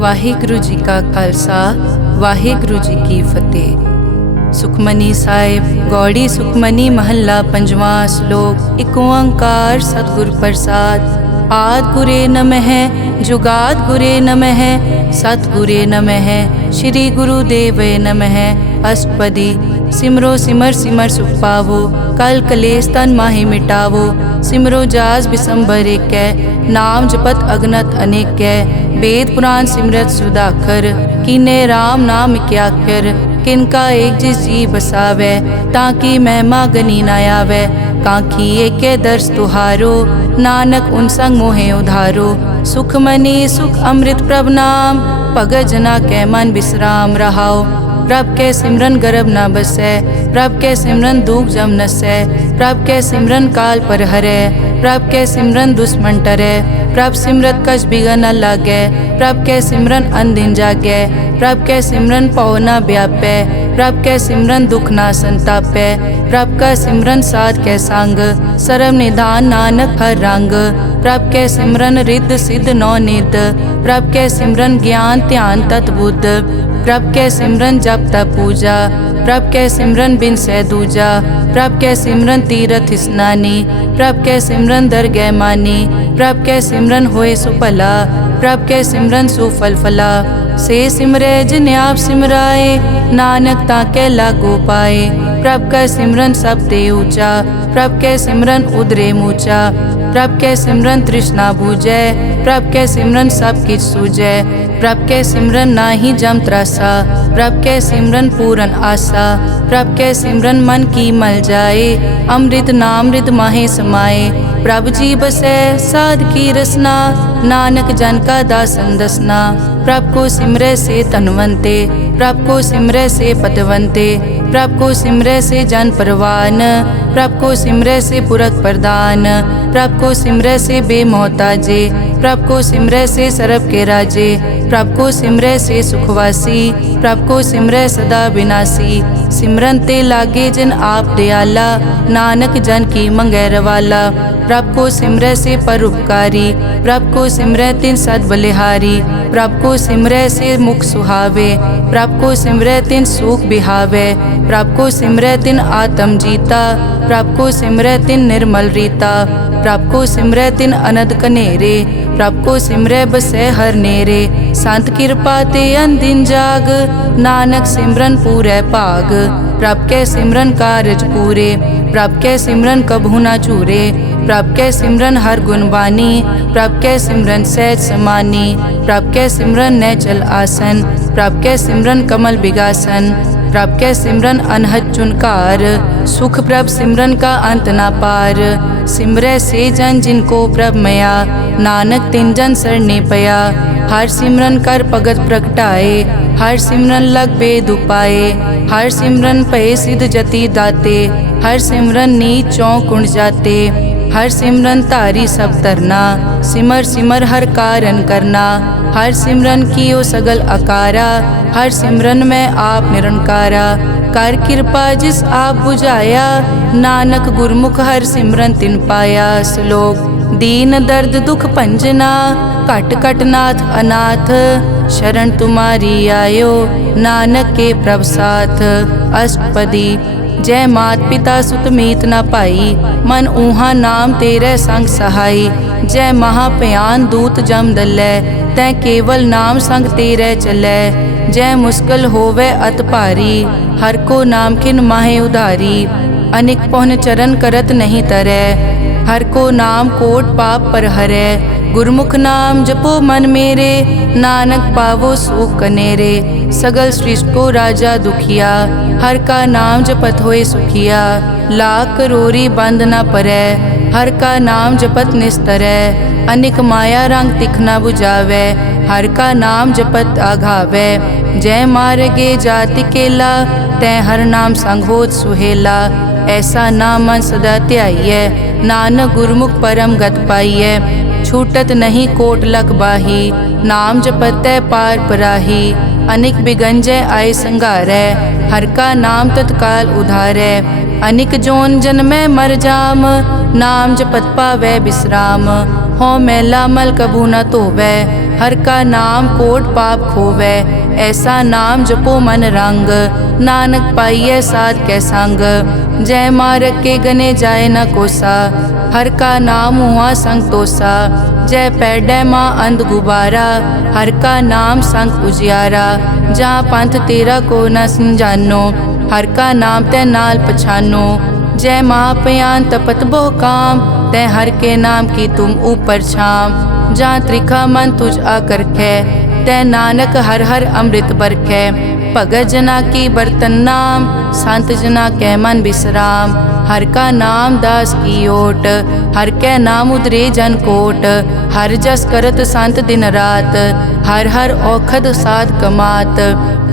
ਵਾਹਿਗੁਰੂ ਜੀ ਕਾ ਖਾਲਸਾ ਵਾਹਿਗੁਰੂ ਜੀ ਕੀ ਫਤਿਹ। ਸੁਖਮਨੀ ਸਾਹਿਬ ਗੌੜੀ ਸੁਖਮਨੀ ਮਹੱਲਾ ਪੰਜਵਾਂ ਸ਼ਲੋਕ। ਏਕ ਓੰਕਾਰ ਸਤਿਗੁਰ ਪ੍ਰਸਾਦ। ਆਦਿ ਗੁਰੇ ਨਮః ਜੁਗਾਦ ਗੁਰੇ ਨਮః ਸਤਿਗੁਰੇ ਨਮঃ ਸ਼੍ਰੀ ਗੁਰੂ ਦੇਵੇ ਨਮః। ਅਸ਼ਟਪਦੀ। ਸਿਮਰੋ ਸਿਮਰ ਸਿਮਰ ਸੁਖ ਪਾਵੋ ਕਲ ਕਲੇਸ਼ ਤਨ ਮਾਹਿ ਮਿਟਾਵੋ। ਸਿਮਰੋ ਜਾਸ ਬਿਸੰਬਰ ਏਕੈ ਨਾਮ ਜਪਤ ਅਗਨਤ ਅਨੇਕੈ। वेद पुराण सिमरत सुधाकर कीने राम नाम क्याकर। किनका एक जिस जी बसावै ताकि महिमा गनी न आवै। कांखी एके दर्श तुहारो नानक उन संग मोहे उधारो। सुख मनी सुख अमृत प्रभ नाम भगत जना कै मन विश्राम रहाओ। प्रभ के सिमरन गर्भ न बसै प्रभ के सिमरन दुख जम नसै। प्रभ के सिमरन काल पर हरै प्रभ के सिमरन दुश्मन टरै। प्रभ सिमरत कछ बिगन न लागै प्रभ के सिमरन अनदिन जागै। प्रभ के सिमरन पौ न व्यापै प्रभ के सिमरन दुख न संतापै। प्रभ का सिमरन साध के संग सर्व निधान नानक हर रंग। प्रभ के सिमरन रिद्ध सिद्ध नौ निध प्रभ के सिमरन ज्ञान ध्यान तत् बुद्ध। प्रभ के सिमरन जप तप पूजा प्रभ के सिमरन बिन सै दूजा। प्रभ के सिमरन तीरथ स्नानी प्रभ के सिमरन दरगह मानी। प्रभ के सिमरन होए सुफला प्रभ के सिमरन सुफल फला। से सिमरै जिन आप सिमराए नानक ताके लागो पाए। प्रभ का सिमरन सब ते ऊंचा प्रभ के सिमरन उदरे मूचा। प्रभ के सिमरन तृष्णा बूझै प्रभ के सिमरन सब किछ सूझै। प्रभ के सिमरन नाही जम त्रासा प्रभ के सिमरन पूरन आसा। प्रभ के सिमरन मन की मल जाए अमृत नामृत माहे समाए। प्रभ जी बसै साध की रसना नानक जन का दासन दसना। प्रभ को सिमरै से तनवंते प्रभ को सिमरै से पतवंते। प्रभ को सिमरै से जन परवान प्रभ को सिमरै से पुरख प्रदान। प्रभ को सिमरै से बेमोहताजे प्रभ को सिमरै से सरब के राजे। प्रभ को सिमरै से सुखवासी प्रभ को सिमरै सदा विनाशी। सिमरन ते लागे जिन आप दयाला नानक जन की मंगै रवाला। प्रभ को सिमरै से परोपकारी प्रभ को सिमरै तिन सद बलिहारी। प्रभ को सिमरै से मुख सुहावे प्रभ को सिमरै तिन सुख बिहावे। प्रभ को सिमरै तिन आत्म जीता प्रभ को सिमरै तिन निर्मल रीता। प्रभ को सिमरै तिन अनद कनेरे प्रभ को सिमरै बसै हर नेरे। संत कृपा ते अनदिन जाग नानक सिमरन पूरै भाग। प्रभ के सिमरन कारज पूरे प्रभ के सिमरन कभू न चूरे। प्रभ के सिमरन हर गुण बानी प्रभ के सिमरन सहज समानी। प्रभ के सिमरन नैचल आसन प्रभ के सिमरन कमल बिगासन। प्रभ के सिमरन अनहद चुनकार सुख प्रभ सिमरन का अंत ना पार। सिमरै से जन जिनको प्रभ मया नानक तिन जन सरने पया। हर सिमरन कर भगत प्रगटाए हर सिमरन लग बेद उपाए। हर सिमरन पए सिद्ध जति दाते हर सिमरन नीच चौं कुंड जाते। हर सिमरन तारी सब तरना सिमर सिमर हर कारण करना। हर सिमरन कियो सगल अकारा हर सिमरन में आप निरंकारा। कर कृपा जिस आप बुझाया नानक गुरमुख हर सिमरन तिन पाया। श्लोक। दीन दर्द दुख भंजना घट घट नाथ अनाथ। शरण तुम्हारी आयो नानक के प्रभ साथ। अष्टपदी। जय मात पिता सुत मीत न पाई मन ऊहा नाम तेरे संग सहाई। जय महाभयान दूत जम दलै तै केवल नाम संग तेरे चलै। जय मुश्किल होवे अत भारी हर को नाम खिन माहे उधारी। अनिक पौन चरण करत नहीं तरै हर को नाम कोट पाप पर हरै। गुरमुख नाम जपो मन मेरे नानक पावो सुख कनेरे। सगल सृष्टि को राजा दुखिया हर का नाम जपत होए सुखिया। लाख करोरी बंद न परै हर का नाम जपत निस्तरै। अनिक माया रंग तिखना बुझावै हर का नाम जपत आघावै। जय मार्गे जाति केला तै हर नाम संग होत सुहेला। ऐसा नाम मन सदा ध्याइयै नानक गुरमुख परम गत पाइयै। छूटत नहीं कोट लख बाही नाम जपतै पार पराही। अनिक बिगंजय आय संगारै हर का नाम तत्काल उधारै। अनिक जोन जन्मै मर जाम नाम जपत पावै विश्राम। हों मैला मल कबू न धोवै। हर का नाम कोट पाप खोवै। ऐसा नाम जपो मन रंग, नानक पाइयै साध कै संग। जय मारग के गने जाए न कोसा, हर का नाम हुआ संग तोसा। जय पैडै माँ अंध गुबारा, हर का नाम संग उजियारा। जहाँ पंथ तेरा को न समझानो, हर का नाम तै नाल पछानो। जय महापयान तपत बहु काम, तै हर के नाम की तुम ऊपर छाम। जहाँ त्रिखा मन तुझ आकर कै, तै नानक हर हर अमृत बरखै। भगत जना की बर्तन नाम, संत जना कै मन विश्राम। हर का नाम दास की ओट, हर कै नाम उदरे जन कोट। हर जस करत संत दिन रात, हर हर औखद साध कमात।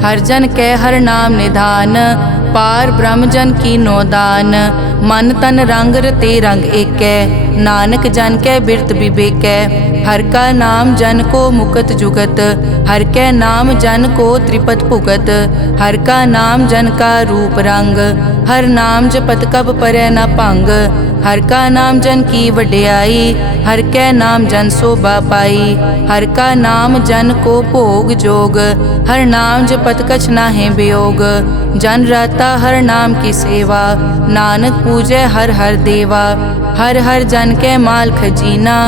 हर जन कै हर नाम निधान, पार ब्रह्म जन की नोदान। मन तन रंग रते रंग एकै, नानक जन कै बिरत विवेकै। हर का नाम जन को मुकत जुगत, हर कै नाम जन को त्रिपत भुगत। हर का नाम जन का रूप रंग, हर नाम जपत कब परै न भंग। हर का नाम जन की वड्याई, हर कै नाम जन शोभा पाई। हर का नाम जन को भोग जोग, हर नाम जपत कछ नाहि वियोग। जन राता हर नाम की सेवा, नानक पूजै हर हर देवा। हर हर जन कै माल खजीना,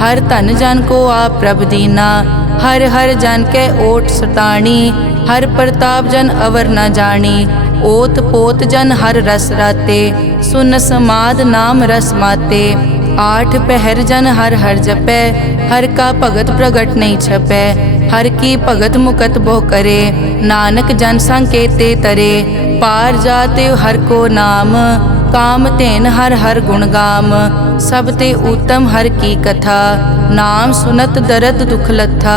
हर धन जन को आप प्रभ दीना। हर हर जन कै ओट सताणी, हर प्रताप जन अवर न जानी। ओत पोत जन हर रस राते, सुन समाद नाम रस माते। आठ पहर जन हर हर जपै, हर का भगत प्रगट नहीं छपै। हर की भगत मुकत बहु करे, नानक जन संकेते तरे। पार जाते हर को नाम, काम तेन हर हर गुण गाम। सब ते उत्तम हर की कथा, नाम सुनत दर्द दुख लथा।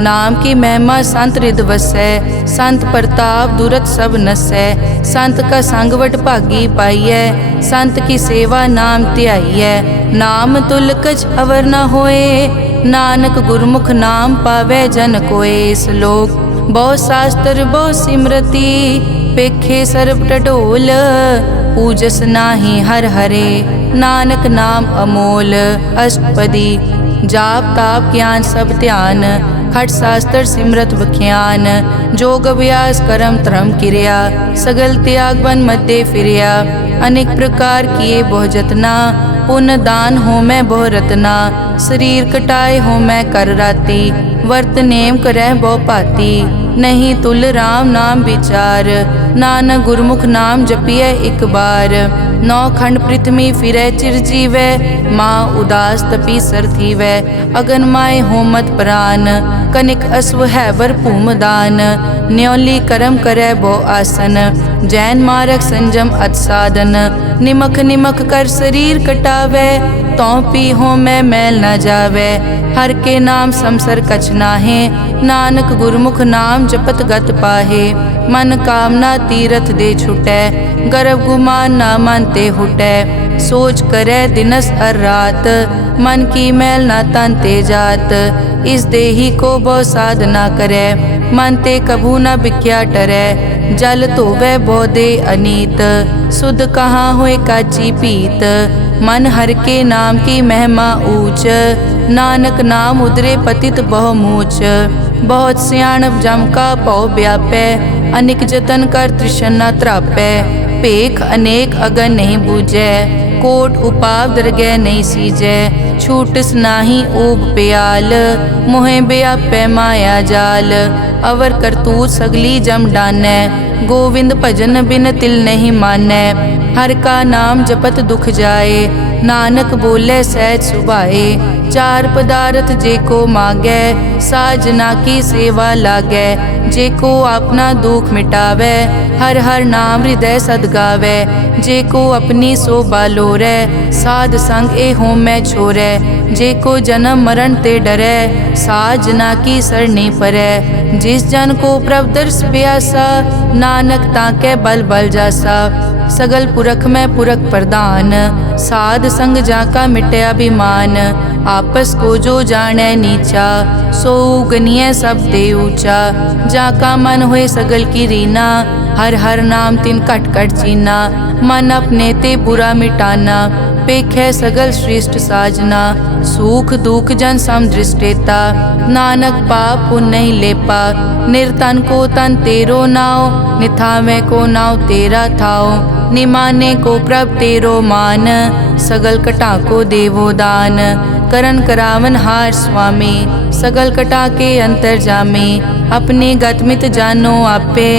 नाम की महिमा संत रिद वसै, संत प्रताप दुरत सब नसै। संत का संगवट भागी पाइयै, संत की सेवा नाम ध्याइयै। नाम तुल कछ अवर न होए, नानक गुरमुख नाम पावै जन कोए। श्लोक बहु शास्त्र बहु सिमरति, पेखे सर्ब टडोल। पूजस नाही हर हरे, नानक नाम अमोल। अष्टपदी जाप ताप ज्ञान सब ध्यान, खट शास्त्र सिमरत बख्यान। जोग अभ्यास करम धर्म क्रिया, सगल त्याग बन मध्य फिरिया। अनेक प्रकार किए बहु जतना, पुण्य दान हो मैं बहु रतना। शरीर कटाए हो मैं कर राती, वर्त नेम करह बहु पाती। नहीं तुल राम नाम विचार, नानक गुरमुख नाम जपिए एक बार। नौ खंड पृथ्वी फिरै चिर जीवै, माँ उदास तपी सर थीवै। अगन माय होमत प्राण, कनिक अश्व हैवर भूम दान। न्योली करम करै बहु आसन, जैन मारक संजम अत साधन। निमख निमख कर शरीर कटावै, तौ पी हो मैं मैल न जावै। हर के नाम समसर कछ नाहे, नानक गुरमुख नाम जपत गत पाहे। मन कामना तीरथ दे छुटै, गर्भ गुमान ना मन ते हुटै। सोच करे दिनस अर रात, मन की मैल ना तन ते जात। इस देही को बहु साधना करे, मन ते कभू न बिख्या टरै। जल धोवै बहु दे अनीत, सुध कहाँ होए काची पीत। मन हर के नाम की महिमा ऊंच, नानक नाम उदरे पतित बहु मूच। बहुत सियाणप जम का भौ व्यापै, अनेक जतन कर तृष्णा त्रापै। पेख अनेक अगन नहीं बूझै, कोट उपाव दरगह नहीं सीजै। छूटस नाही ऊब प्याल, मोहे व्यापै माया जाल। अवर करतूत सगली जम डानै, गोविंद भजन बिन तिल नहीं मानै। हर का नाम जपत दुख जाए, नानक बोले सहज सुभाए। चार पदार्थ जे को मांगै, साजना की सेवा लागै। जे को अपना दुख मिटावै, हर हर नाम हृदय सद गावै। जे को अपनी शोभा लोरै, साध संग ए होमै छोरै। जे को जन्म मरण ते डरै, साजना की सरनी परै। जिस जन को प्रभ दर्श प्यासा, नानक ताकै बल बल जासा। सगल पुरख में पुरख प्रधान, साध संग जाका मिटे अभिमान। आपस को जो जाने नीचा, सो गनिय सब ते ऊंचा। जाका मन होए सगल की रीना, हर हर नाम तिन कट कट चीना। मन अपने ते बुरा मिटाना, पेखै सगल श्रेष्ठ साजना, सुख दुख जन सम दृष्टेता। नानक पाप पुण्य नहीं लेपा, निर्तन को तन तेरो नाओ, निथावे को नाव तेरा थाओ। निमाने को प्रभ तेरो मान, सगल कटा को देवो दान। करन करावन हार स्वामी, सगल कटा के अंतर जामे। अपने गतमित जानो आपे,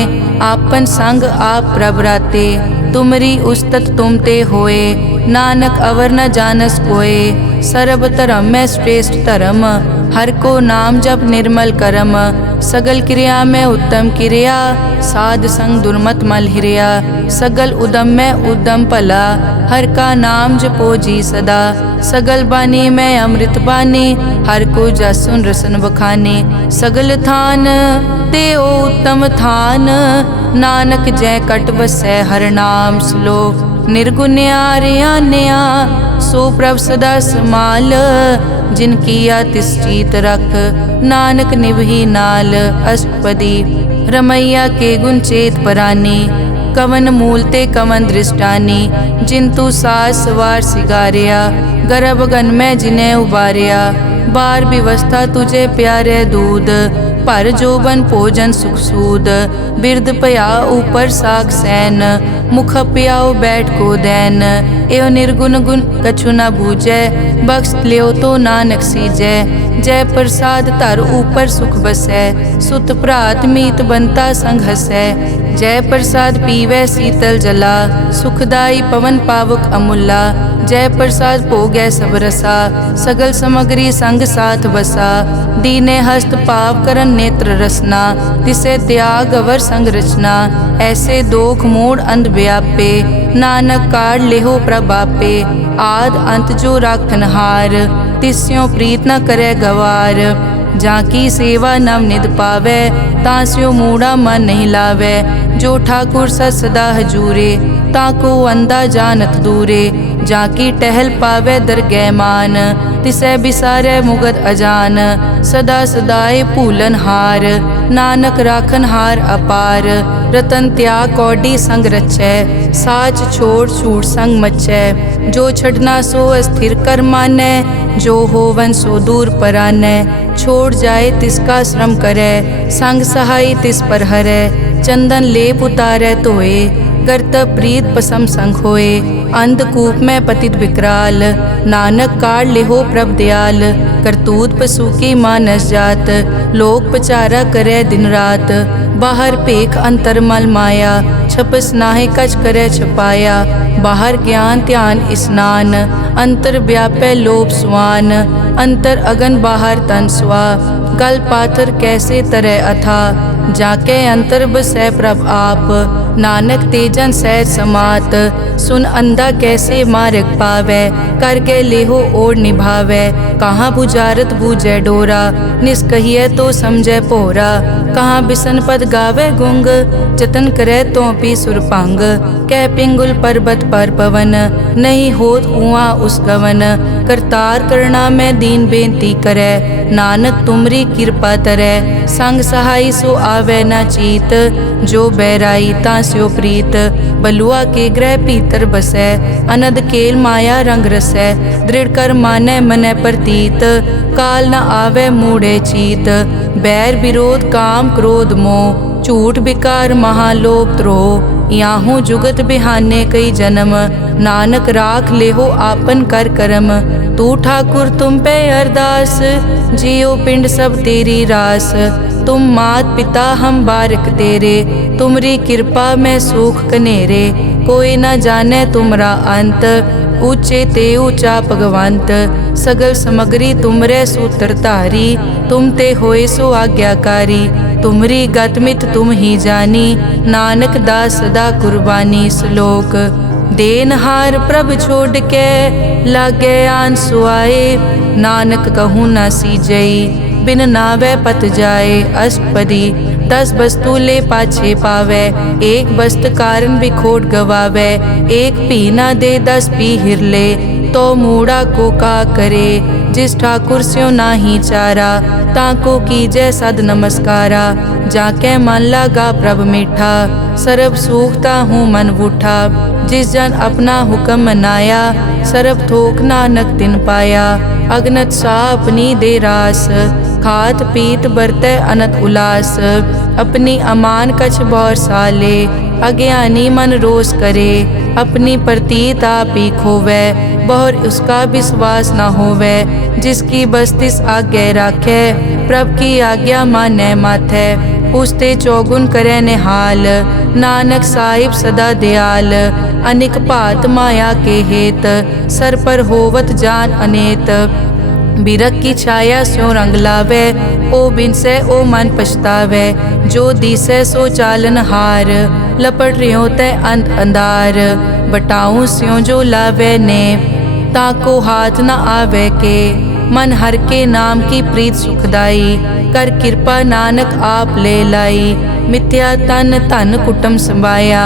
आपन संग आप प्रभ राते। तुमरी उस्तत तुम ते होए, नानक अवर न जानस कोए। सर्ब धर्म में श्रेष्ठ धर्म, हर को नाम जप निर्मल करम। सगल क्रिया में उत्तम क्रिया, साध संग दुर्मत मल हिरिया। सगल उदम में उद्दम भला, हर का नाम जपो जी सदा। सगल बानी में अमृत बानी, हर को जस सुन रसन बखाने। सगल थान ते ओ उत्तम थान, नानक जय कट बसै हर नाम श्लोक। निर्गुण्या रियान्या, सो प्रभ सदा समाल। जिन किया तिस चीत रख, नानक निभही नाल। अष्टपदी रमैया के गुण चेत परानी, कवन मूल ते कवन दृष्टानी। जिंतु सास वार सिगारिया, गर्भ गन में जिन्हें उबारिया। बार व्यवस्था तुझे प्यारे दूध, पर जोबन भोजन सुख सूद। बिरद पया ऊपर साख सैन, मुख पियाओ बैठ को दैन। एव निर्गुण गुण कछु न बूझै, बख्श लियो तो नानक सीजै। जय प्रसाद धर ऊपर सुख बसै, सुत भ्रात मीत बनता संग हसै। जय प्रसाद पीवै शीतल जला, सुखदाई पवन पावक अमूला। जय प्रसाद भोगै सब रसा, सगल समग्री संग साथ बसा। दीने हस्त पाव करन नेत्र रसना, तिसे त्याग अवर संग रचना। ऐसे दोख मोड़ अंध व्यापे, नानक काढ़ लेहो प्रभापे। आद अंत जो राखन हार, तिस्यों प्रीत न करे गवार। जाकी सेवा नव निध पावै, तास्यो मूढ़ा मन नहीं लावै। जो ठाकुर सदा हजूरे, ताको अंधा जानत दूरे। जाकी टहल पावै दरगह मान, तिसै बिसारै मुगद अजान। सदा सदाए भूलन हार, नानक राखन हार अपार। रतन त्याग कौडी संग रचै, साच छोड़ छूट संग मचै। जो छड़ना सो अस्थिर कर मानै, जो होवन सो दूर परानै। छोड़ जाए तिसका श्रम करै, संग सहाय तिस पर हरै। चंदन लेप उतारै धोए, करतब प्रीत पसम संग होए। अंधकूप में पतित विकराल, नानक काढ़ लेहो प्रभ दयाल। करतूत पशु की मानस जात, लोक पचारा करे दिन रात। बाहर पेख अंतर मल माया, छपस नाहे कच करे छपाया। बाहर ज्ञान ध्यान स्नान, अंतर व्यापै लोभ स्वान। अंतर अगन बाहर तन स्वा, गल पाथर कैसे तरह अथा। जाके अंतर बसै प्रभ आप, नानक तेजन सहज समात। सुन अंधा कैसे मार्ग पावै, करके लेहो ओर निभावै। कहाँ बुझारत बूझै डोरा, निष्कहिए तो समझै पोरा। कहाँ बिसन पद गावै गुंग, जतन करे तो पी सुरपंग। कह पिंगुल पर्वत पर पवन, नहीं होत कुआं उस गवन। करतार करना में दीन बेनती करे, नानक तुमरी कृपा तरै। संग सहाय सो आवे न चीत, जो बैराई तास्यो प्रीत। बलुआ के ग्रह पीतर बसै, अनद केल माया रंग रसै। दृढ़ कर मानै मनै प्रतीत, काल न आवे मूढ़े चीत। बैर विरोध काम क्रोध मोह, झूठ विकार महालोभ द्रोह। याहू जुगत बिहाने कई जन्म, नानक राख लेहो आपन कर करम। तू ठाकुर तुम पे अरदास, जियो पिंड सब तेरी रास। तुम मात पिता हम बारिक तेरे, तुमरी कृपा में सुख कनेरे। कोई न जाने तुमरा अंत, ऊंचे ते ऊंचा भगवंत। सगल समग्री तुमरे सूत्र धारी, तुम ते होए सो आज्ञाकारी। तुमरी गतमित तुम ही जानी, नानक दास सदा कुर्बानी। श्लोक देनहार प्रभ छोड़ के, लागे आन सुआए। नानक कहूँ न सीजई, बिन नावे पत जाए। अष्टपदी 10 वस्तु ले पाछे पावे, एक वस्त कारण बिखोट गवावे। एक पी न दे 10 पी हिरले, तो मूड़ा को का करे। जिस ठाकुर स्यों नाही चारा, ताको कीजै सद नमस्कारा। जाके मन लागा प्रभ मीठा, सरब सूखता हूँ मन बूठा। जिस जन अपना हुक्म मनाया, सरब थोक नानक तिन पाया। अगनत सा अपनी दे रास, खात पीत बरतै अनत उलास। अपनी अमान कछ बौर साले, अज्ञानी मन रोष करे। अपनी प्रतीत आप ही खोवै, बहुर उसका विश्वास न होवै। जिसकी बस्तिस आज्ञा राखै, प्रभ की आज्ञा मानै माथै। उसते चौगुन करे निहाल, नानक साहिब सदा दयाल। अनिक भात माया के हेत, सर पर होवत जान अनेत। बिरख की छाया स्यों रंग लावै, ओ बिनसै ओ मन पछतावै। जो दिसै सो चालन हार, लपट रियो तै अंत अंधार। बटाऊं स्यों जो लावै ने, ताको हाथ न आवे के। मन हर के नाम की प्रीत सुखदाई, कर कृपा नानक आप ले लाई। मिथ्या तन धन कुटुम संभाया,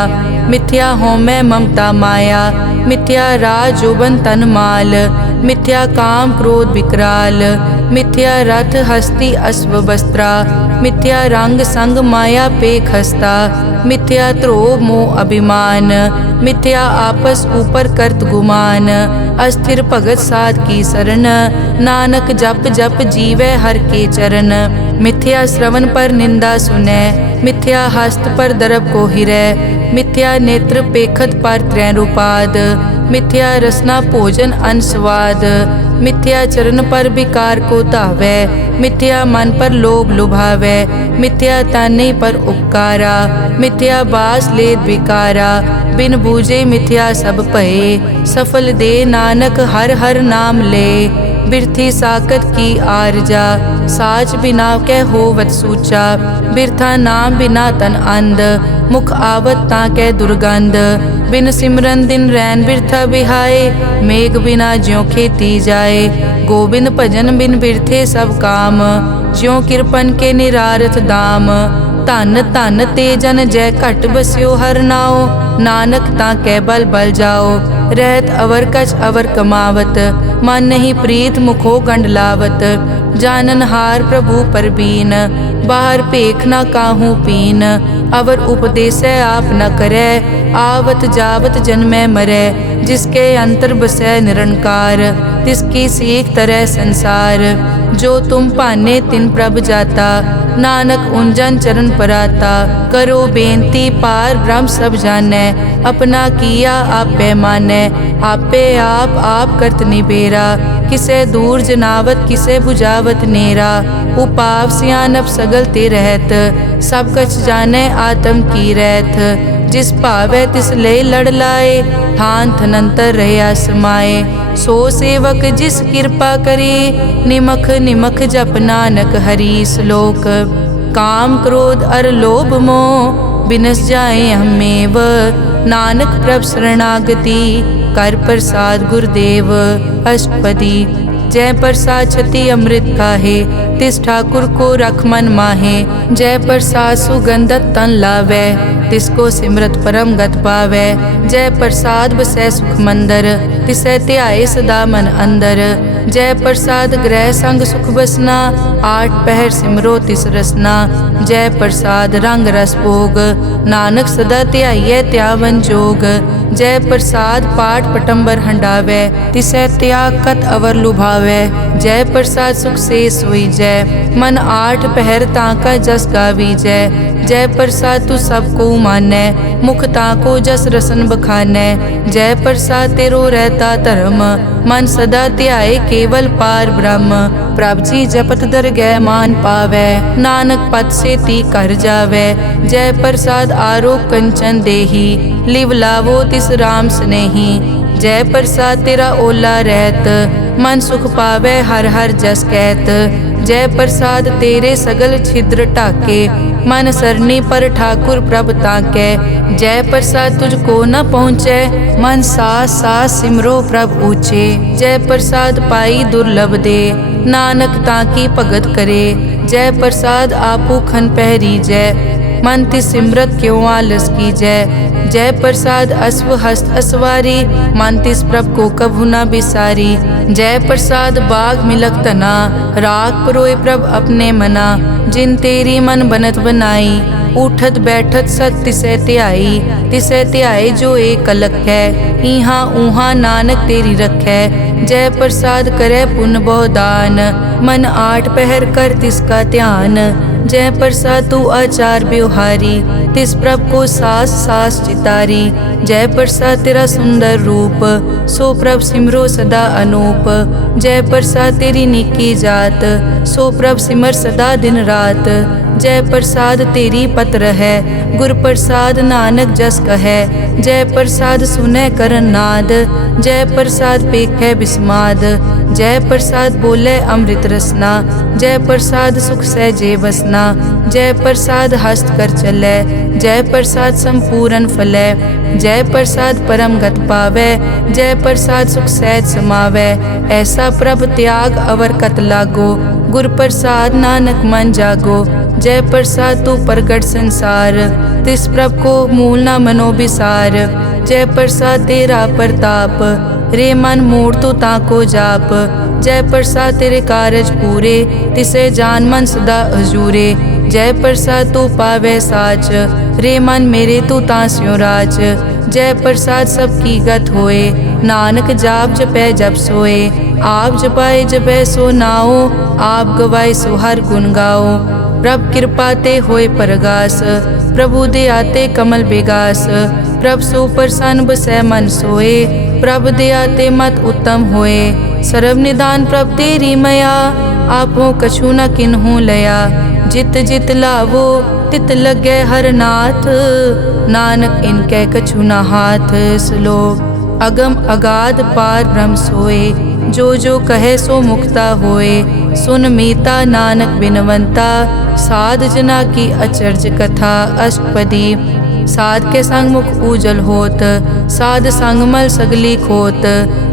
मिथ्या होमै ममता माया। मिथ्या राज जोबन तन माल, मिथ्या काम क्रोध विकराल। मिथ्या रथ हस्ती अश्व वस्त्रा, मिथ्या रंग संग माया पे खस्ता। मिथ्या ध्रोह मोह अभिमान, मिथ्या आपस ऊपर करत गुमान। अस्थिर भगत साध की शरण, नानक जप जप जीवै हर के चरण। मिथ्या श्रवण पर निंदा सुनै, मिथ्या हस्त पर दरब को हिरै। मिथ्या नेत्र पेखत पर त्रैन रूपाद, मिथ्या रसना भोजन अनस्वाद। मिथ्या चरण पर विकार को धावै, मिथ्या मन पर लोभ लुभावै। मिथ्या ताने पर उपकारा, मिथ्या बास लेद विकारा। बिन बूझे मिथ्या सब भये, सफल दे नानक हर हर नाम ले। बिरथी साकत की आरजा, साच बिना कै होवत सूचा। बिरथा नाम बिना तन अंध, मुख आवत ताकै दुर्गंध। बिन सिमरन दिन रैन बिरथा बिहाए, मेघ बिना ज्यों खेती जाए। गोबिंद भजन बिन बिरथे सब काम, ज्यों किरपन के निरारथ दाम। धन धन ते जन जय घट बस्यो हर नाओ, नानक ताकै बल बल जाओ। रहत अवर कछ अवर कमावत, मन नहीं प्रीत मुखो गंड लावत। जानन हार प्रभु परबीन, बाहर पेख न काहू पीन। अवर उपदेसै आप न करै, आवत जावत जन्मै मरै। जिसके अंतर बसै निरंकार, तिसकी सीख तरह संसार। जो तुम भाने तिन प्रभ जाता, नानक उंजन चरण पराता। करो बेनती पार ब्रह्म सब जानै, अपना किया आपै मानै। आपे आप करत निबेरा, किसे दूर जनावत किसे बुझावत नेरा। उपाव सियानप सगल ते रहत, सब कछ जानै आत्म की रहत। जिस भावै तिस ले लड़ लाए, थान थनंतर रहया समाए। सो सेवक जिस कृपा करे, निमख निमख जप नानक हरि श्लोक। काम क्रोध अर लोभ मोह, बिनस जाए हमेव। नानक प्रभ शरणागति, कर प्रसाद गुरुदेव। अष्टपदी जय प्रसाद छति अमृत खाहे, तिस ठाकुर को रख मन माहे। जय प्रसाद सुगंधत तन लावै, तिसको सिमरत परम गत पावै। जय प्रसाद बसै सुख मंदर, तिसै ध्याए सदा मन अंदर। जय प्रसाद ग्रह संग सुख बसना, आठ पहर सिमरो तिस रसना। जय प्रसाद रंग रस भोग, नानक सदा ध्याइयै त्यावन जोग। जय प्रसाद पाठ पटंबर हंडावै, तिसै त्याग कत अवर लुभावै। जय प्रसाद सुख से सोई जय, मन आठ पहर ताका जस गावी जय। जय प्रसाद तू सबको मानै, मुख ताको जस रसन बखानै। जय प्रसाद तेरो रहता धर्म, मन सदा ध्याए केवल पार ब्रह्म। प्रभ जी जपत दरगह मान पावै, नानक पद से ती कर जावै। जय प्रसाद आरोग कंचन देही, लिव लावो तिस राम स्नेही। जय प्रसाद तेरा ओला रहत, मन सुख पावै हर हर जस कहत। जय प्रसाद तेरे सगल छिद्र ढाके, मन सरनी पर ठाकुर प्रभ ताकै। जय प्रसाद तुझको न पहुँचै, मन सास सास सिमरो प्रभ ऊँचे। जय प्रसाद पाई दुर्लभ दे, नानक ताकी भगत करे। जय प्रसाद आपू खन पहरी जय, मन तिस सिमरत क्यों आलस की जय। जय प्रसाद अश्व हस्त असवारी, मन तिस प्रभ को कभु न बिसारी। जय प्रसाद बाग मिलक तना, राग परोए प्रभ अपने मना। जिन तेरी मन बनत बनाई, उठत बैठत सत तिसै ध्याई। तिसै ध्याए जो एक अलख है, इहाँ ऊहाँ नानक तेरी रखै। जय प्रसाद करे पुन बहुदान, मन आठ पहर कर तिसका ध्यान। जय प्रसाद तू आचार व्यवहारी, तिस प्रभ को सास सास चितारी। जय प्रसाद तेरा सुंदर रूप, सो प्रभ सिमरो सदा अनूप। जय प्रसाद तेरी निकी जात, सो प्रभ सिमर सदा दिन रात। जय प्रसाद तेरी पत्र है, गुर प्रसाद नानक जस कहे। जय प्रसाद सुनै करन नाद, जय प्रसाद पेखै बिस्माद। जय प्रसाद बोले अमृत रसना, जय प्रसाद सुख सहजे बसना। जय प्रसाद हस्त कर चलै, जय प्रसाद संपूर्ण फलै। जय प्रसाद परम गत पावै, जय प्रसाद सुख सहज समावै। ऐसा प्रभ त्याग अवर कत लागो, गुर प्रसाद नानक मन जागो। जय प्रसाद तू प्रगट संसार, तिस प्रभ को मूल न मनो बिसार। जय प्रसाद तेरा प्रताप, रे मन मोड़ तो ताको जाप। जय प्रसाद तेरे कारज पूरे, तिसे जान मन सदा हजूरे। जय प्रसाद तू पावे साच, रे मन मेरे तू तास्यों राज। जय प्रसाद सबकी गत होए, नानक जाप जपै जप सोए। आप जपाए जपै सो नाओ, आप गवाए सो हर गुण गाओ। प्रभ कृपा ते होए परगास, प्रभु दे आते कमल बेगास। प्रभ सो प्रसन्न बसै मन सोए, प्रभ दे आते मत उत्तम होए। सर्व निदान प्रभ तेरी मया, आपो कछु न किन्हु लया। जित जित लावो तित लगे हर नाथ, नानक इनके कछु न हाथ। श्लोक अगम अगाध पार ब्रह्म सोए, जो जो कहे सो मुक्ता होए। सुन मीता नानक बिनवंता, साध जना की अचर्ज कथा। अष्टपदी साध के संग मुख उजल होत, साध संग मल सगली खोत।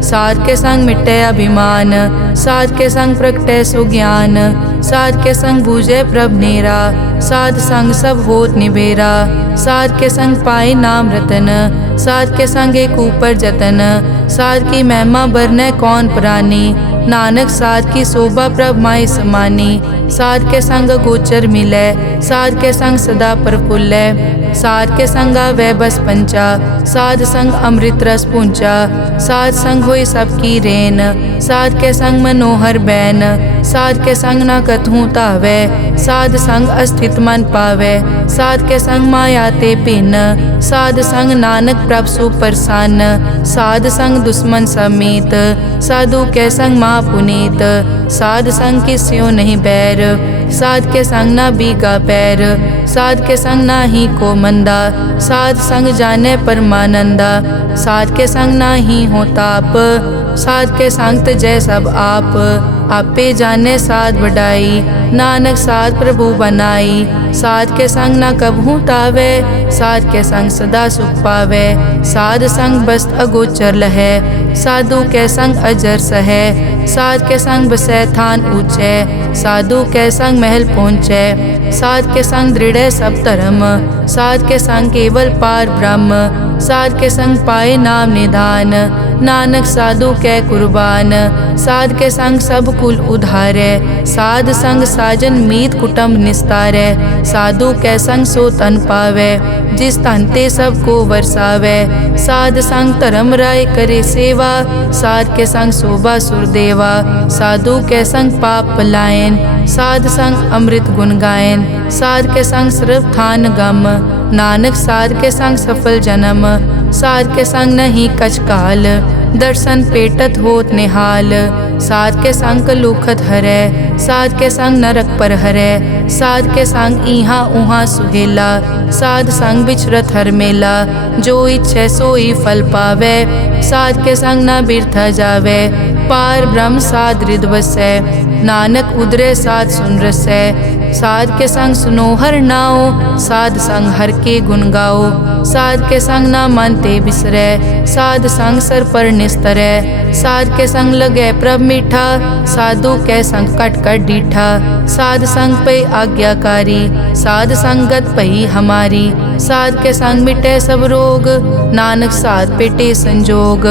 साध के संग मिटे अभिमान, साध के संग प्रगटे सो ज्ञान। साध के संग बूझे प्रभ नेरा, साध संग सब होत निबेरा। साध के संग पाए नाम रतन, साध के संग एक ऊपर जतन। साध की महिमा बरने कौन प्राणी, नानक साध की शोभा प्रभ माई समानी। साध के संग गोचर मिलै, साध के संग सदा प्रफुल्लै। साध के संग वै बस पंचा, साध संग अमृत रस पूंचा। साध संग होई सबकी रेन, साध के संग मनोहर बैन। साध के संग न कथूँ तावै, साध संग अस्थित मन पावै। साध के संग माया ते भिन्न, साध संग नानक प्रभ सुप्रसन्न। साध संग दुश्मन समीत, साधु के संग माँ पुनीत। साध संग किस्यों नहीं बैर, साध के संग ना बीगा पैर। साध के संग ना ही को मंदा, साध संग जाने परमानंदा। साध के संग ना ही हो ताप, साध के संग तजै सब आप। आपे जाने साध बढ़ाई, नानक साध प्रभु बनाई। साध के संग ना कबहू तावै, साध के संग सदा सुख पावै। साध संग बस्त अगोचर लहै, साधु के संग अजर सहै। साध के संग बसै थान ऊंचै, साधु के संग महल पहुँचै। साध के संग दृढ़ सब धर्म, साध के संग केवल पार ब्रह्म। साध के संग पाए नाम निधान, नानक साधु कै कुर्बान। साध के संग सब कुल उधारै, साध संग साजन मीत कुटुंब निस्तारै। साधु कै संग सो तन पावै, जिस तन ते सब को वरसावै। साध संग धर्म राय करे सेवा, साध के संग शोभा सुरदेवा। साधु के संग पाप पलायन, साध संग अमृत गुण गायन। साध के संग सर्व थान गम, नानक साध के संग सफल जन्म। साध के संग नहीं कछ काल, दर्शन पेटत होत निहाल। साध के संग कलुखत हरै, साध के संग नरक पर हरै। साध के संग इहाँ उहाँ सुहेला, साध संग बिचरत हर मेला। जो इच्छै सोई फल पावै, साध के संग न बिरथा जावै। पार ब्रह्म साध रिद वसै। नानक उदरे साध सुन रसै। साध के संग सुनो हर नाओ, साध संग हर के गुण गाओ। साध के संग ना मन ते बिसरै, साध संग सर पर निस्तरै। साध के संग लगै प्रभ मीठा, साधु के संग कट कट डीठा। साध संग पे आज्ञाकारी, साध संगत पई हमारी। साध के संग मिटे सब रोग, नानक साध पेटे संजोग।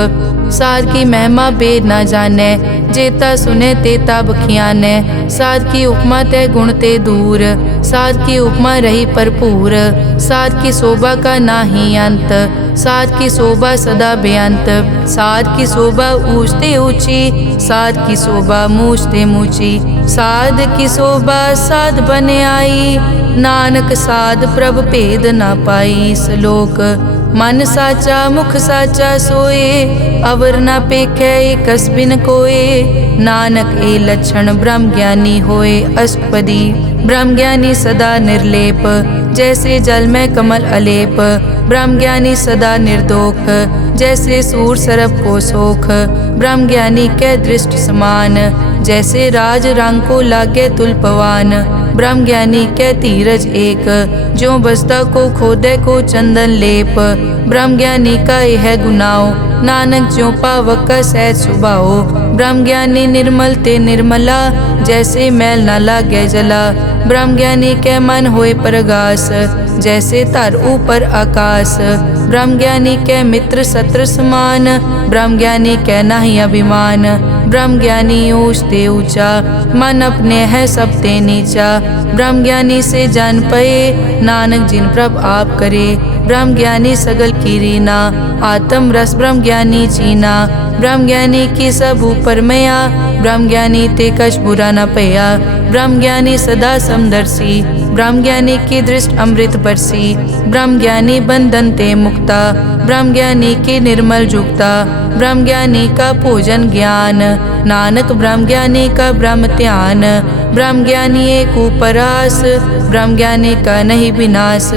साध की महिमा बेद ना जाने, जेता सुने तेता बखियाने। साध की उपमा ते गुण ते दूर, साध की उपमा रही भरपूर। साध की शोभा का नाही अंत, साध की शोभा सदा बेअंत। साध की शोभा ऊंच ते ऊंची, साध की शोभा मूछ ते मूची। साध की शोभा साध बने आई, नानक साध प्रभ भेद ना पाई। श्लोक मन साचा मुख साचा सोए, अवर ना पेखै एकस बिन कोए। नानक ए लक्षण ब्रह्म ज्ञानी होए। अष्टपदी ब्रह्म ज्ञानी सदा निर्लेप, जैसे जल में कमल अलेप। ब्रह्म ज्ञानी सदा निर्दोख, जैसे सूर सरप को सोख। ब्रह्म ज्ञानी के दृष्ट समान, जैसे राज रंग को लागे तुलपवान। ब्रह्म ज्ञानी के धीरज एक, जो बसता को खोदे को चंदन लेप। ब्रह्म ज्ञानी का यह गुनाओ, नानक ज्यों पावक का सहज सुभाओ। ब्रह्म ज्ञानी निर्मल ते निर्मला, जैसे मैल न लागे जला। ब्रह्म ज्ञानी के मन होए प्रगास, जैसे तर ऊपर आकाश। ब्रह्म ज्ञानी के मित्र शत्रु समान, ब्रह्म ज्ञानी के नाही अभिमान। ब्रह्म ज्ञानी ऊंच ते ऊंचा, मन अपने है सब ते नीचा। ब्रह्म ज्ञानी से जान पए, नानक जिन प्रभ आप करे। ब्रह्म ज्ञानी सगल की रीना, आत्म रस ब्रह्म ज्ञानी चीना। ब्रह्म ज्ञानी की सब ऊपर मया, ब्रह्म ज्ञानी ते कछ बुरा न पया। ब्रह्म ज्ञानी सदा समदर्शी, ब्रह्म ज्ञानी की दृष्ट अमृत बरसी। ब्रह्म ज्ञानी बंधन ते मुक्ता, ब्रह्म ज्ञानी की निर्मल जुक्ता। ब्रह्म ज्ञानी का पूजन ज्ञान, नानक ब्रह्म ज्ञानी का ब्रह्म ध्यान। ब्रह्म ज्ञानी एक उपरास, ब्रह्म ज्ञानी का नहीं विनाश।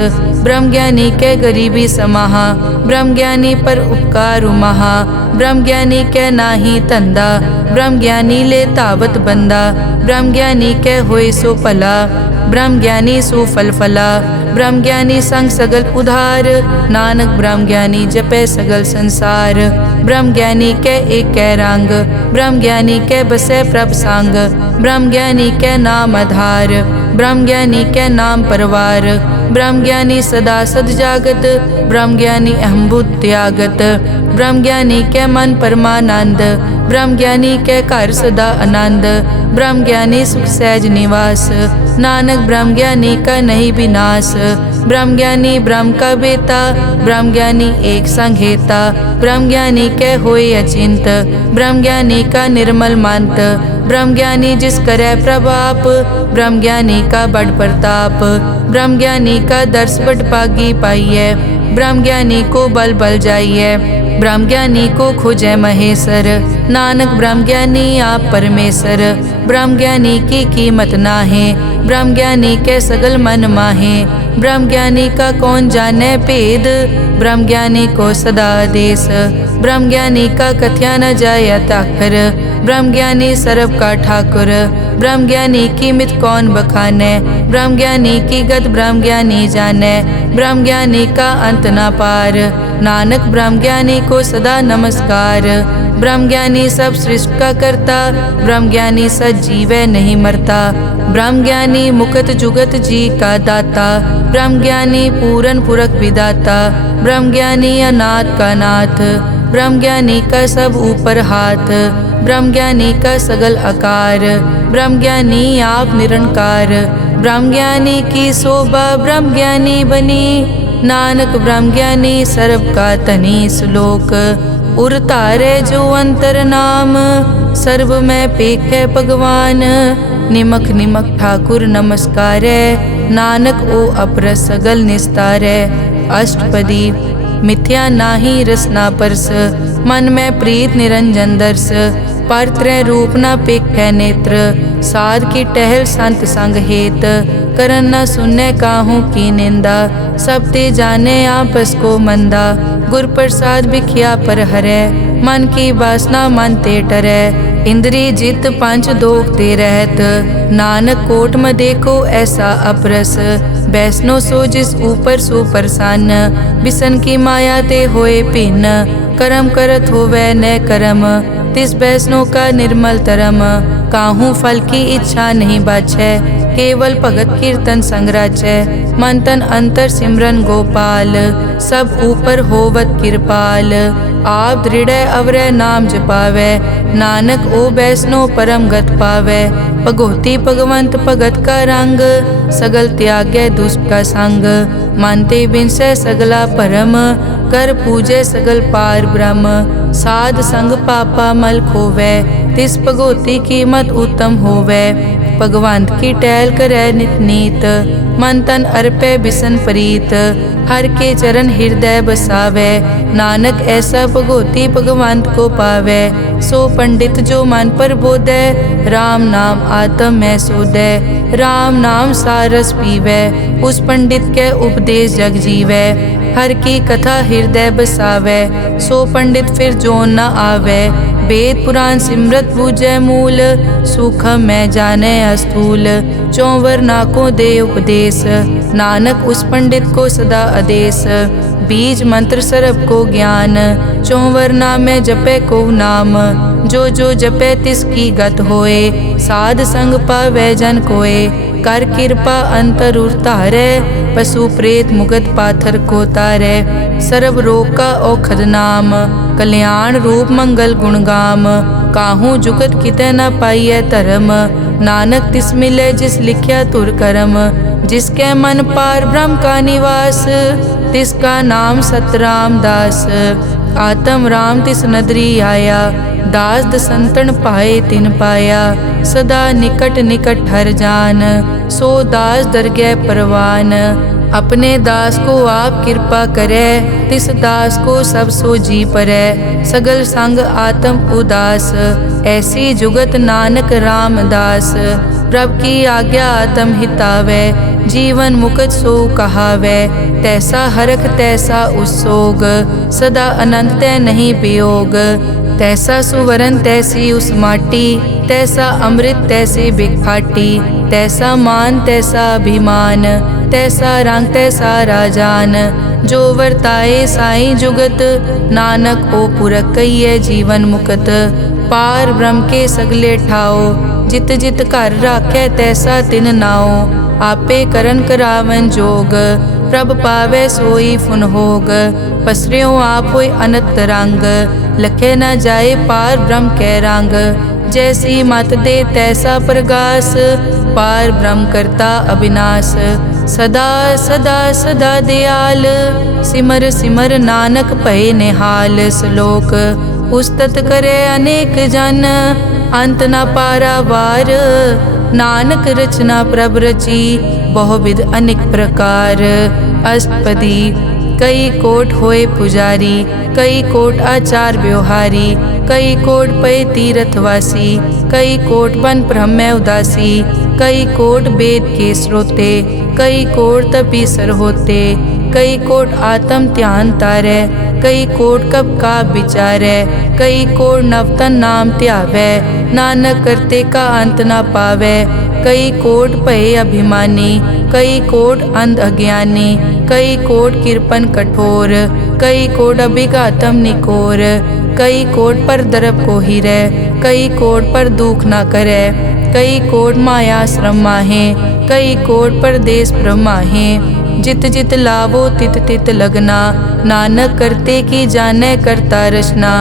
ब्रह्म ज्ञानी के गरीबी समाहा, ब्रह्म ज्ञानी पर उपकार महा। ब्रह्म ज्ञानी के नाही तंदा, ब्रह्म ज्ञानी ले तावत बंदा। ब्रह्म ज्ञानी के होए सो भला, ब्रह्म ज्ञानी सो फल फला। ब्रह्म ज्ञानी संग सगल उधार, नानक ब्रह्म ज्ञानी जपे सगल संसार। ब्रह्म ज्ञानी के एक कै रंग, ब्रह्म ज्ञानी के बसे प्रभ संग। ब्रह्म ज्ञानी के नाम आधार, ब्रह्म ज्ञानी के नाम परवार। ब्रह्म ज्ञानी सदा सद जागत, ब्रह्म ज्ञानी अहम बुद्ध त्यागत। ब्रह्म ज्ञानी के मन परमानंद, ब्रह्म ज्ञानी के घर सदा आनंद। ब्रह्म ज्ञानी सुख सहज निवास, नानक ब्रह्म ज्ञानी का नहीं विनाश। ब्रह्म ज्ञानी ब्रह्म का बेटा, ब्रह्म ज्ञानी एक संग हेता। ब्रह्म ज्ञानी के होए अचिंत, ब्रह्म ज्ञानी का निर्मल मंत। ब्रह्म ज्ञानी जिस करे प्रभाप, ब्रह्म ज्ञानी का बड़ प्रताप। ब्रह्म ज्ञानी का दर्श बड़ पागी पाइये, ब्रह्म ज्ञानी को बल बल जाइए। ब्रह्म ज्ञानी को खोजे महेश्वर, नानक ब्रह्म ज्ञानी आप परमेश्वर। ब्रह्म ज्ञानी की कीमत नाहे, ब्रह्म ज्ञानी के सगल मन माहे। ब्रह्म ज्ञानी का कौन जाने भेद, ब्रह्म ज्ञानी को सदा आदेश। ब्रह्म ज्ञानी का कथ्या न जाया ताकर, ब्रह्म ज्ञानी सर्व का ठाकुर। ब्रह्म ज्ञानी की मित कौन बखाने, ब्रह्म ज्ञानी की गत ब्रह्म ज्ञानी जाने। ब्रह्म ज्ञानी का अंत न पार, नानक ब्रह्म ज्ञानी को सदा नमस्कार। ब्रह्म ज्ञानी सब सृष्टि का करता, ब्रह्म ज्ञानी सजीवै नहीं मरता। ब्रह्म ज्ञानी मुकत जुगत जी का दाता, ब्रह्म ज्ञानी पूरन पुरख विदाता। ब्रह्म ज्ञानी अनाथ का नाथ, ब्रह्म ज्ञानी का सब ऊपर हाथ। ब्रह्म ज्ञानी का सगल आकार, ब्रह्म ज्ञानी आप निरंकार। ब्रह्म ज्ञानी की शोभा ब्रह्म ज्ञानी बनी, नानक ब्रह्म ज्ञानी सर्व का तनी। श्लोक उर तारे जो अंतर नाम, सर्व में पेखे भगवान। निमक निमक ठाकुर नमस्कारे, नानक ओ अपर सगल निस्तारे। अष्टपदी मिथ्या नाही रसना परस, मन में प्रीत निरंजन दर्श। परत्रय रूप न पेखे नेत्र, साध की टहल संत संग हेत। करन न सुने काहू की निंदा, सब ते जाने आपस को मंदा। गुर प्रसाद भिखिया पर हरै, मन की वासना मन ते टरै। इंद्री जित पंच दोख ते रहत, नानक कोट में देखो ऐसा अपरस। वैष्णो सो जिस ऊपर सो प्रसन्न, बिसन की माया ते होए भिन्न। कर्म करत होवै न कर्म, तिस वैष्णो का निर्मल तरम। काहू फल की इच्छा नहीं बाछै, केवल भगत कीर्तन संग राचै। मन तन अंतर सिमरन गोपाल, सब ऊपर होवत कृपाल। आप दृढ़ अवरै नाम जपावै, नानक ओ वैष्णो परम गत पावै। भगोती भगवंत भगत का रंग, सगल त्यागै दुष्ट का संग। मानते बिनसै सगला परम, कर पूजै सगल पार ब्रह्म। साध संग पापा मल खोवै, तिस भगोती की मत उत्तम होवै। भगवंत की टहल करै नित नीत, मन तन अर्पै बिसन प्रीत। हर के चरण हृदय बसावै, नानक ऐसा भगोती भगवंत को पावै। सो पंडित जो मन पर बोधै, राम नाम आत्म में सोधै। राम नाम सारस पीवै, उस पंडित के उपदेश जग जीवै। हर की कथा हृदय बसावै, सो पंडित फिर जोन न आवै। वेद पुराण सिमरत बूझै मूल, सूखम में जाने अस्थूल। चौवर नाकों दे उपदेश, नानक उस पंडित को सदा आदेश। बीज मंत्र सरब को ज्ञान, चौवर नामे जपे को नाम। जो जो जपे तिसकी गत होए, साध संग पावै जन कोए। कर कृपा अंतर उतारै, पशु प्रेत मुगत पाथर को तारै। सर्व रोग का औखद नाम, कल्याण रूप मंगल गुणगाम। काहू जुगत कितै न पाइयै धर्म, नानक तिस मिले जिस लिख्या तुर करम। जिसके मन पार ब्रह्म का निवास, तिसका नाम सतराम दास। आत्म राम तिस नदरी आया, दास दसंतन पाए तिन पाया। सदा निकट निकट हर जान, सो दास दरगह परवान। अपने दास को आप कृपा करे, तिस दास को सब सो जी परै। सगल संग आत्म उदास, ऐसी जुगत नानक रामदास। प्रभ की आज्ञा आत्म हितावै, जीवन मुकत सो कहावै। तैसा हरख तैसा उसोग, सदा अनंत तै नहीं वियोग। तैसा सुवरन तैसी उस माटी, तैसा अमृत तैसी बिखाटी। तैसा मान तैसा अभिमान, तैसा रंग तैसा राजान। जो वर्ताए साई जुगत, नानक ओ पुरख कहिए जीवन मुकत। पार ब्रह्म के सगले ठाओ, जित जित घर राखै तैसा तिन नाओ। आपे करन करावन जोग, प्रभ पावै सोई फुन होग। पसरियों आप होय अनंत रंग, लखे न जाए पार ब्रह्म कै रंग। जैसी मत दे तैसा प्रगास, पार ब्रह्म करता अविनाश। सदा सदा सदा दयाल, सिमर सिमर नानक भय निहाल। श्लोक उस्तत करे अनेक जन, अंत न पारावार। नानक रचना प्रभ रची, बहुविध अनेक प्रकार। अष्टपदी कई कोट होए पुजारी, कई कोट आचार व्यवहारी। कई कोट पै तीर्थवासी, कई कोट बन ब्रह्म उदासी। कई कोट वेद के स्रोते, कई कोट तपीसर होते। कई कोट आत्म ध्यान तारै, कई कोट कब का विचारै। कई कोट नवतन नाम ध्यावै, नानक करते का अंत न पावै। कई कोट भय अभिमानी, कई कोट अंध अज्ञानी। कई कोट कृपन कठोर, कई कोट अभिघातम निकोर। कई कोट पर दरब को हिरै, कई कोट पर दुख न करै। कई कोट माया श्रम माहे, कई कोट परदेश ब्रह्माहे। जित जित लावो तित तित लगना, नानक करते की जाने करता रचना।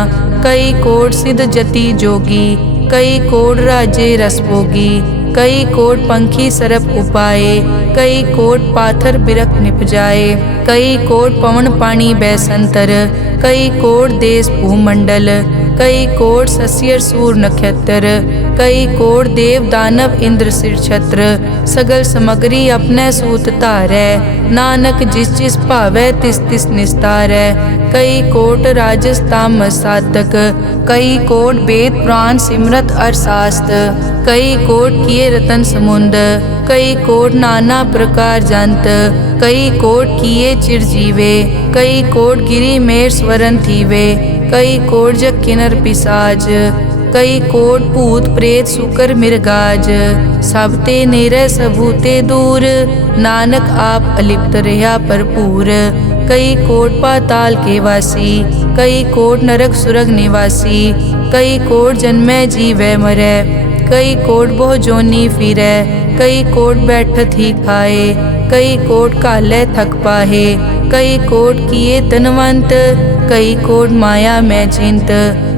कई कोट सिद्ध जति जोगी, कई कोट राजे रस भोगी। कई कोट पंखी सरप उपाए, कई कोट पाथर बिरख निप जाए। कई कोट पवन पानी बैसंतर, कई कोट देश भूमंडल। कई कोट सस्यर सूर नक्षत्र, कई कोट देव दानव इंद्र सिर छत्र। सगल समग्री अपने सूत धारै, नानक जिस जिस भावै तिस तिस निस्तारै। कई कोट राजस तामस साधक, कई कोट वेद पुराण सिमरत अरशास्त्र। कई कोट किए रतन समुंद, कई कोट नाना प्रकार जंत। कई कोट किए चिरजीवे, कई कोट गिरी मेर स्वरन थीवे। कई कोट जग किन्नर पिसाज, कई कोट भूत प्रेत सुकर मिर्गाज। सब ते नेरे सबूते दूर, नानक आप अलिप्त रहा भरपूर। कई कोट पाताल के वासी, कई कोट नरक सुरग निवासी। कई कोट जन्मै जीवै मरै, कई कोट बहु जोनी फिरै। कई कोट बैठत ही खाए, कई कोट कालै थक पाहे। कई कोट किए तनवंत, कई कोट माया मैं चिंत।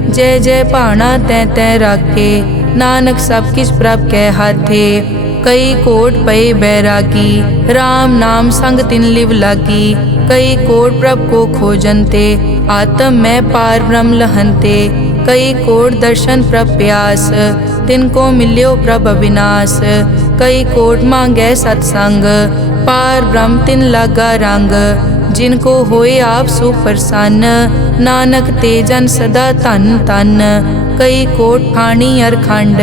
जय जय भाना तै तै राखे, नानक सब किछ प्रभ कै हाथे। कई कोट पए बैरागी, राम नाम संग तिन लिव लागी। कई कोट प्रभ को खोजनते, आत्म में पार ब्रह्म लहनते। कई कोट दर्शन प्रभ प्यास, तिनको मिल्यो प्रभ अविनाश। कई कोट मांगै सत्संग, पार ब्रह्म तिन लागा रंग। जिनको होए आप सुप्रसन्न, नानक ते जन सदा धन धन। कई कोट ठाणी अरखंड,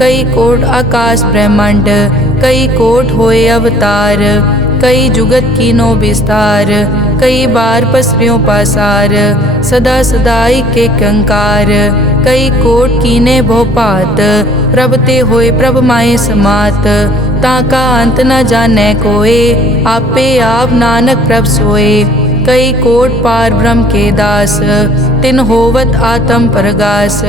कई कोट आकाश ब्रह्मंड। कई कोट होए अवतार, कई जुगत कीनो विस्तार। कई बार पसरियों पासार, सदा सदाई के कंकार। कई कोट कीने भो भात, प्रभ ते होए प्रभ माए समात। ताका अंत न जाने कोए, आपे आप नानक प्रभ सोए। कई कोट पार ब्रह्म के दास, तिन होवत आत्म परगास।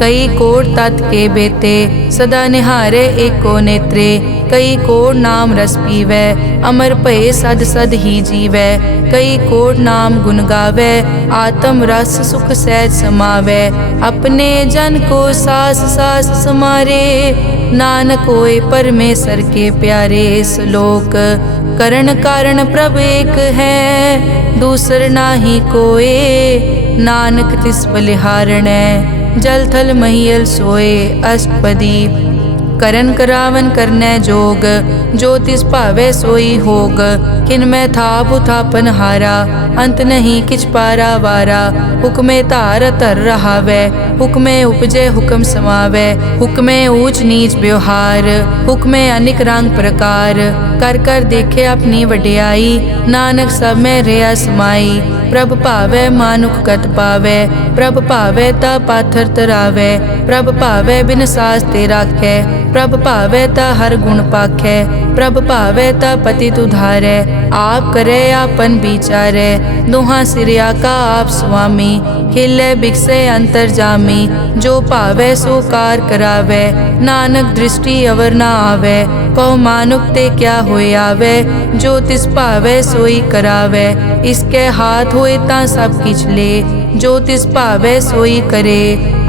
कई कोट तत् के बेते, सदा निहारे एको नेत्रे। कई कोट नाम रस पीवै, अमर भये सद सद ही जीवै। कई कोट नाम गुण गावै, आत्म रस सुख सहज समावै। अपने जन को सास सास समारे, नानक होए परमेश्वर के प्यारे। श्लोक करण कारण प्रभ एक है, दूसर नाही कोए। नानक तिस बलिहारणै, जल थल महियल सोए। अष्टपदी करन करावन करनै जोग, जो तिस भावै सोई होग। किनमै थाप उथापन हारा, अंत नहीं किछ पारा वारा। हुक्मे धार धर रहावै, हुक्मे उपजै हुक्म समावै। हुक्मे ऊंच नीच व्यवहार, हुक्मे अनिक रंग प्रकार। कर कर देखे अपनी वड्याई, नानक सब में रहा समाई। प्रभ भावै मानुख गत पावै, प्रभ भावै ता पाथर तरावै। प्रभ भावै बिन सास ते राखै, प्रभ भावै ता हर गुण पाखै। प्रभ भावै ता पतित उधारै, आप करे आपन विचारै। दोहां सिरिया का आप स्वामी, खिलै बिकसै अंतर जामी। जो भावै सो कार करावै, नानक दृष्टि अवर न आवै। कहो मानुक ते क्या होए आवे, जो तिस भावै सोई करावै। इसके हाथ होए तां सब किछ ले, जो तिस भावै सोई करे।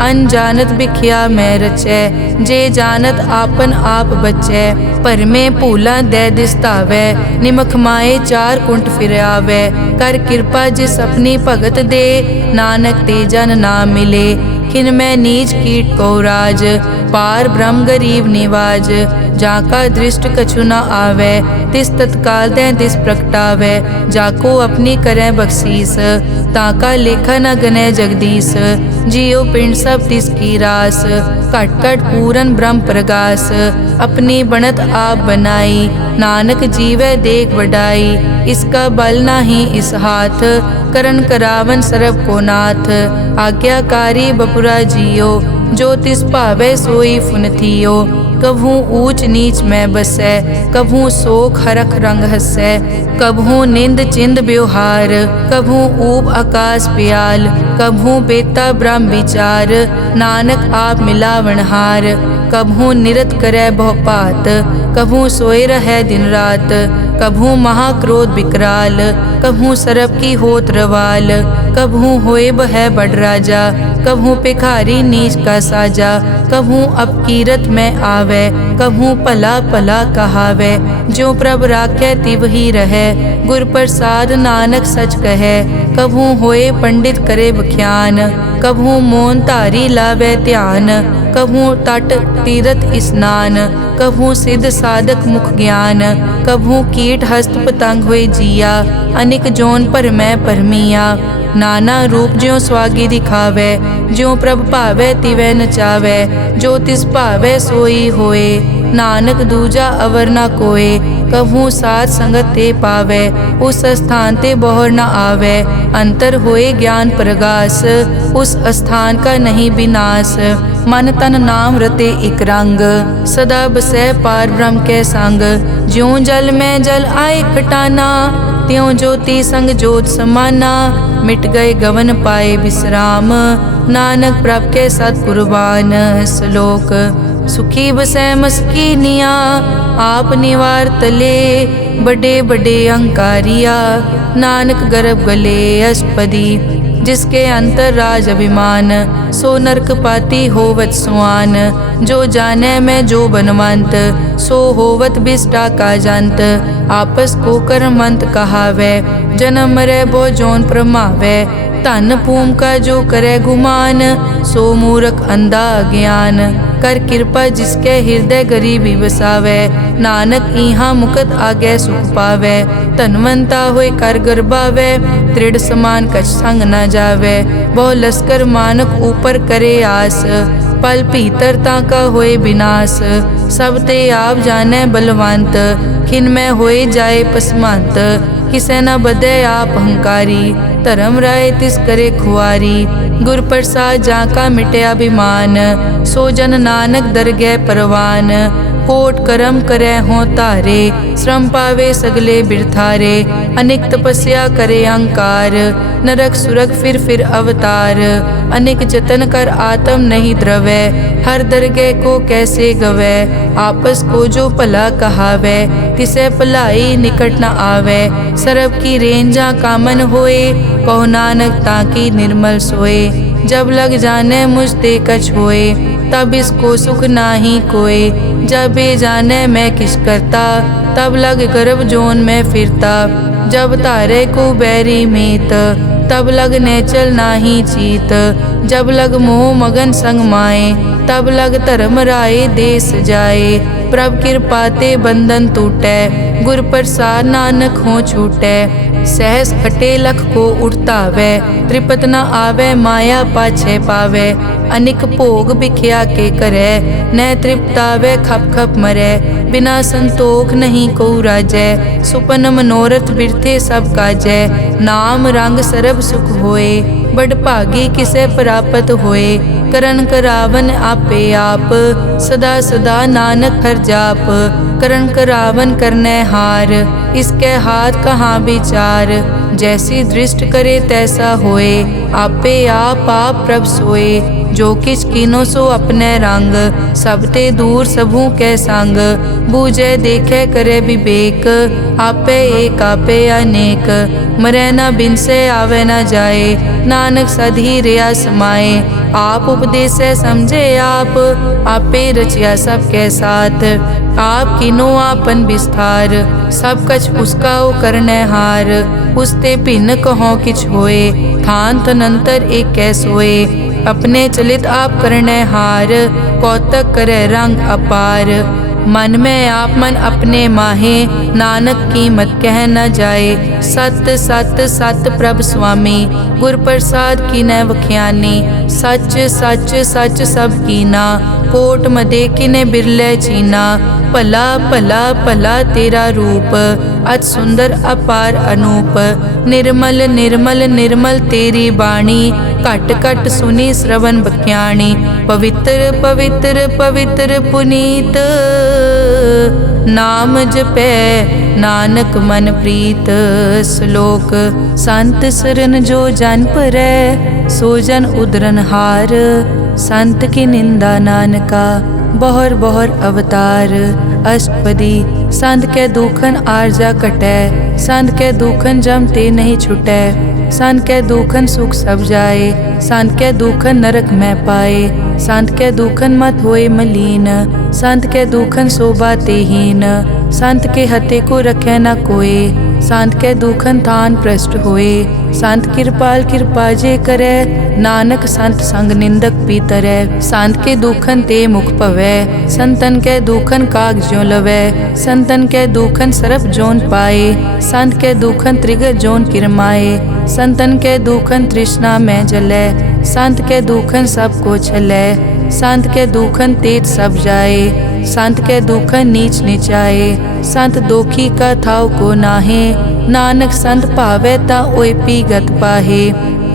अनजानत बिख्या मैं रचै, जे जानत आपन आप बचै। भरमे भूला दै दिसतावै, निमख माए चार कुंट फिर आवै। कर कृपा जिस अपनी भगत दे, नानक ते जन ना मिले। खिन मैं नीच कीट को राज, पार ब्रह्म गरीब निवाज। जाका दृष्ट कछु न आवे, तिस तत्काल दै दिस प्रगटावै। जाको अपनी करै बख्शीस, ताका लेखा न गनै जगदीश। जियो पिंड सब तिस की रास, घट घट पूरन ब्रह्म प्रगास। अपनी बनत आप बनाई, नानक जीवै देख वडाई। इसका बल नाही इस हाथ, करन करावन सरब को नाथ। आज्ञाकारी बपुरा जियो, जो तिस भावै सोई फुन थियो। कभू ऊंच नीच में बसै, कभू शोक हरख रंग हसै। कभू निंद चिंद व्यवहार, कभू ऊब आकाश प्याल। कभू बेता ब्रह्म विचार, नानक आप मिलावनहार। कभू निरत करै बहु पात, कभू सोए रहै दिन रात। कभू महाक्रोध विकराल, कभू सरब की होत रवाल। कभू होए बह बड़ राजा, कभू भिखारी नीच का साजा। कभू अपकीरत में आवे, कभू भला भला कहावे। जो प्रभ राखै तिव ही रहै, गुर प्रसाद नानक सच कहै। कभू होए पंडित करे बख्यान, कभू मोन धारी लावे ध्यान। कभू तट तीरथ स्नान, कभू सिद्ध साधक मुख ज्ञान। कभू कीट हस्त पतंग हुए जिया, अनिक जोन पर मैं परमिया। नाना रूप ज्यों स्वागी दिखावे, ज्यों प्रभ भावै तिवै नचावै। जो तिस भावै सोई होए, नानक दूजा अवर न कोए। कभू साथ संगत ते पावै, उस स्थान ते बहुर न आवै। अंतर होए ज्ञान प्रगास, उस स्थान का नहीं विनाश। मन तन नाम रते एक रंग, सदा बसै पार ब्रह्म के संग। ज्यों जल में जल आए खटाना, त्यों ज्योति संग ज्योत समाना। मिट गए गवन पाए विश्राम, नानक प्रभ के सतपुरबान। श्लोक सुखी बसै मस्कीनिया, आप निवार तले। बड़े बड़े अहंकारिया, नानक गर्भ गले अष्टपदी। जिसके अंतर राज अभिमान, सो नरक पाती होवत सुआन। जो जाने में जो बनवंत, सो होवत बिष्टा का जंत। आपस को कर्मंत कहावै, जन्म मरै बो जोन प्रमावै। धन भूम का जो करे गुमान, सो मूर्ख अंधा ज्ञान। कर कृपा जिसके हृदय गरीबी बसावै, नानक इहाँ मुकत आगे सुख पावै। धनवंता होए कर गर्भावै, दृढ़ समान कछ संग न जावै। बहु लश्कर मानक ऊपर करे आस, पल भीतर ताका होए विनाश। सब ते आप जाने बलवंत, खिन में होए जाए पसमंत। किसे न बदे आप अहंकारी, धर्म राय तिस करे खुआरी। गुर प्रसाद जाका मिटे अभिमान, सो जन नानक दरगह परवान। कोट करम करे हों तारे, श्रम पावे सगले बिरथारे। अनेक तपस्या करे अहंकार, नरक सुरग फिर अवतार। अनेक जतन कर आत्म नहीं द्रवै, हर दरगह को कैसे गवै। आपस को जो भला कहावै, तिसे भलाई निकट न आवै। सरब की रेंजा कामन होए, कहो नानक ताकी निर्मल सोए। जब लग जाने मुझ ते कछ होए, तब इसको सुख नाही कोय। जब ये जाने मैं किस करता, तब लग गर्भ जोन में फिरता। जब तारे को बैरी मीत, तब लग नेचल नाही चीत। जब लग मोह मगन संग माए, तब लग धर्म राय देश जाए। प्रभ कृपा ते बंधन टूटै, गुर प्रसाद नानक हो छूटै। सहस खटे लख को उठतावै, त्रिपत न आवे माया पाछे पावे। अनिक भोग बिख्या के करे, न तृप्तावे खप खप मरै। बिना संतोख नहीं को राजै, सुपन मनोरथ बिरथे सब काजै। नाम रंग सरब सुख होए, बड़ भागी किसे प्राप्त होए। करन करावन आपे आप, सदा सदा नानक हर जाप। करन करावन करने हार, इसके हाथ कहाँ विचार। जैसी दृष्ट करे तैसा होए, आपे आप प्रभ सोए। जो किछ कीनो सो अपने रंग, सब ते दूर सबू के संग। बूझे देखे करे विवेक, आपे एक आपे अनेक। मरै न बिन से आवे न जाए, नानक सधी रिया समाए। आप उपदेश समझे आप, आपे रचिया सबके साथ। आप किनो आपन विस्तार, सब कछ उसका ओ करने हार। उसते भिन्न कहो किछ होए, थान तनंतर एक कैसोए। अपने चलित आप करने हार, कौतक करे रंग अपार। मन में आप मन अपने माहे, नानक कीमत कह न जाए। सत सत सत प्रभ स्वामी, गुर प्रसाद की न वख्यानी। सच सच सच सब कीना, कोट मदे किने बिरले चीना। भला भला भला तेरा रूप, अति सुंदर अपार अनूप। निर्मल निर्मल निर्मल तेरी बाणी, घट घट सुनी श्रवण बख्याणी। पवित्र पवित्र पवित्र पुनीत, नाम जपै नानक मन प्रीत। श्लोक संत सरन जो जन परै, सो जन उदरन हार। संत की निंदा नानका, बहुर बहुर अवतार। अष्टपदी संत के दुखन आरजा कटै, संत के दुखन जम ते नहीं छुटै। संत के दुखन सुख सब जाए, संत के दुखन नरक में पाए। संत के दुखन मत होए मलीन, संत के दुखन शोभा तेहीन। संत के हते को रखे न कोय, संत के दुखन थान प्रष्ट होए। संत कृपाल कृपा जे करे, नानक संत संग निंदक पीतरै। संत के दुखन ते मुख पवै, संतन के दुखन काग ज्यों लवै। संतन के दुखन सरप जोन पाए, संत के दुखन त्रिगत जोन किरमाए। संतन के दुखन तृष्णा में जलै, संत के दुखन सब को छलै। संत के दुखन तेज सब जाए, संत के दुखन नीच नीचाए। संत दोखी का थाव को नाहे, नानक संत भावे ता ओए पी गत पाहे।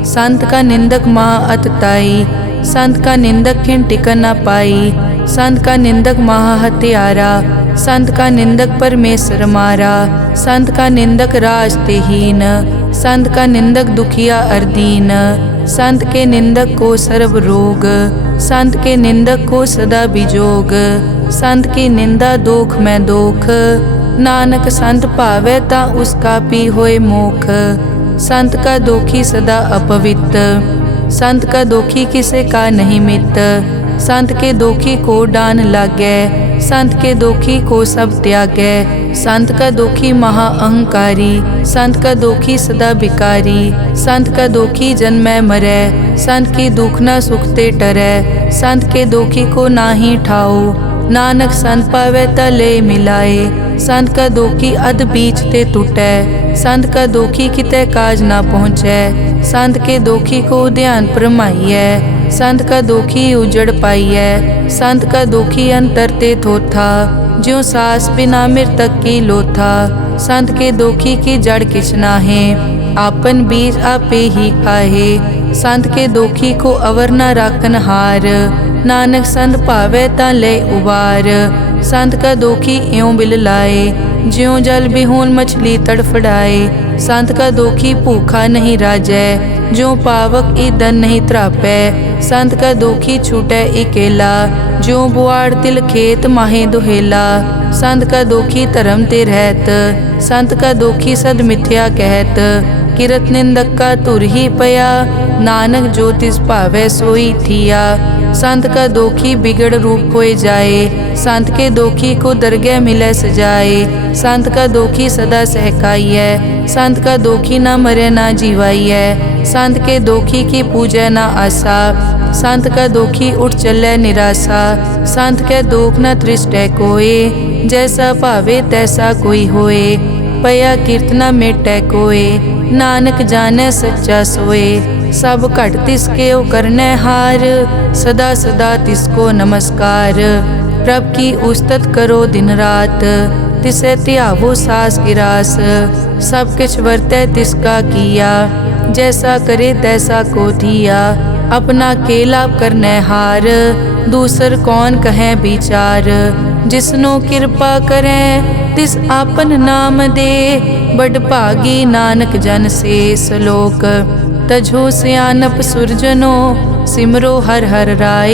संत का निंदक महा अतताई, संत का निंदक खिन टिकन न पाई। संत का निंदक महा हत्यारा, संत का निंदक परमेश्वर मारा। संत का निंदक राज तेहीन, संत का निंदक दुखिया अर्दीन। संत के निंदक को सर्व रोग, संत के निंदक को सदा बिजोग। संत की निंदा दोख में दोख, नानक संत भावे ता उसका पी होए मोख। संत का दोखी सदा अपवित्र, संत का दोखी किसे का नहीं मित। संत के दोखी को डान लागे, संत के दोखी को सब त्यागे। संत का दोखी महा अहंकारी, संत का दोखी सदा बिकारी। संत का दोखी जन्मै मरै, संत की दुख न सुखते टरै। संत के दोखी को नाही ठाओ, नानक संत पावे तले मिलाए। संत का दोखी अध बीच ते टूटै, संत का दोखी किते काज ना पहुँचै। संत के दोखी को ध्यान परमाइयै, संत का दोखी उजड़ पाइयै। संत का दोखी अंतर ते थोथा, ज्यों सास बिना मृतक की लोथा। संत के दोखी की जड़ किछ नाहे, आपन बीज आपे ही खाहे। संत के दोखी को अवर न राखन हार, नानक संत भावे ता ले उबार। संत का दोखी इयों बिल लाए, ज्यों जल बिहून मछली तड़फड़ाए। संत का दोखी भूखा नहीं राजै, ज्यों पावक ईंधन नहीं त्रापै। संत का दोखी छूटै इकेला, ज्यों बुआड़ तिल खेत माहे दुहेला। संत का दोखी धर्म ते रहत, संत का दोखी सद मिथ्या कहत। किरत निंदक का तुर ही पया, नानक जो तिस भावै सोई थिया। संत का दोखी बिगड़ रूप होए जाए, संत के दोखी को दरगह मिले सजाए। संत का दोखी सदा सहकाइयै, संत का दोखी ना मरे ना जीवाइयै। संत के दोखी की पूजै ना आसा, संत का दोखी उठ चलै निराशा। संत के दोख न तृष्टै कोय, जैसा भावे तैसा कोई होए। पया कीर्तना मेटै कोय, नानक जाने सच्चा सोए। सब घट तिसके ओ करने हार, सदा सदा तिसको नमस्कार। प्रभ की उस्तत करो दिन रात, तिसे त्यावो सास गिरास। सब किछ वर्तै तिसका किया, जैसा करे तैसा को दिया। अपना केला करने हार, दूसर कौन कहे विचार। जिसनो कृपा करें तिस आपन नाम दे, बड़ भागी नानक जन से सलोक। तजो सियानप सुरजनो, सिमरो हर हर राय।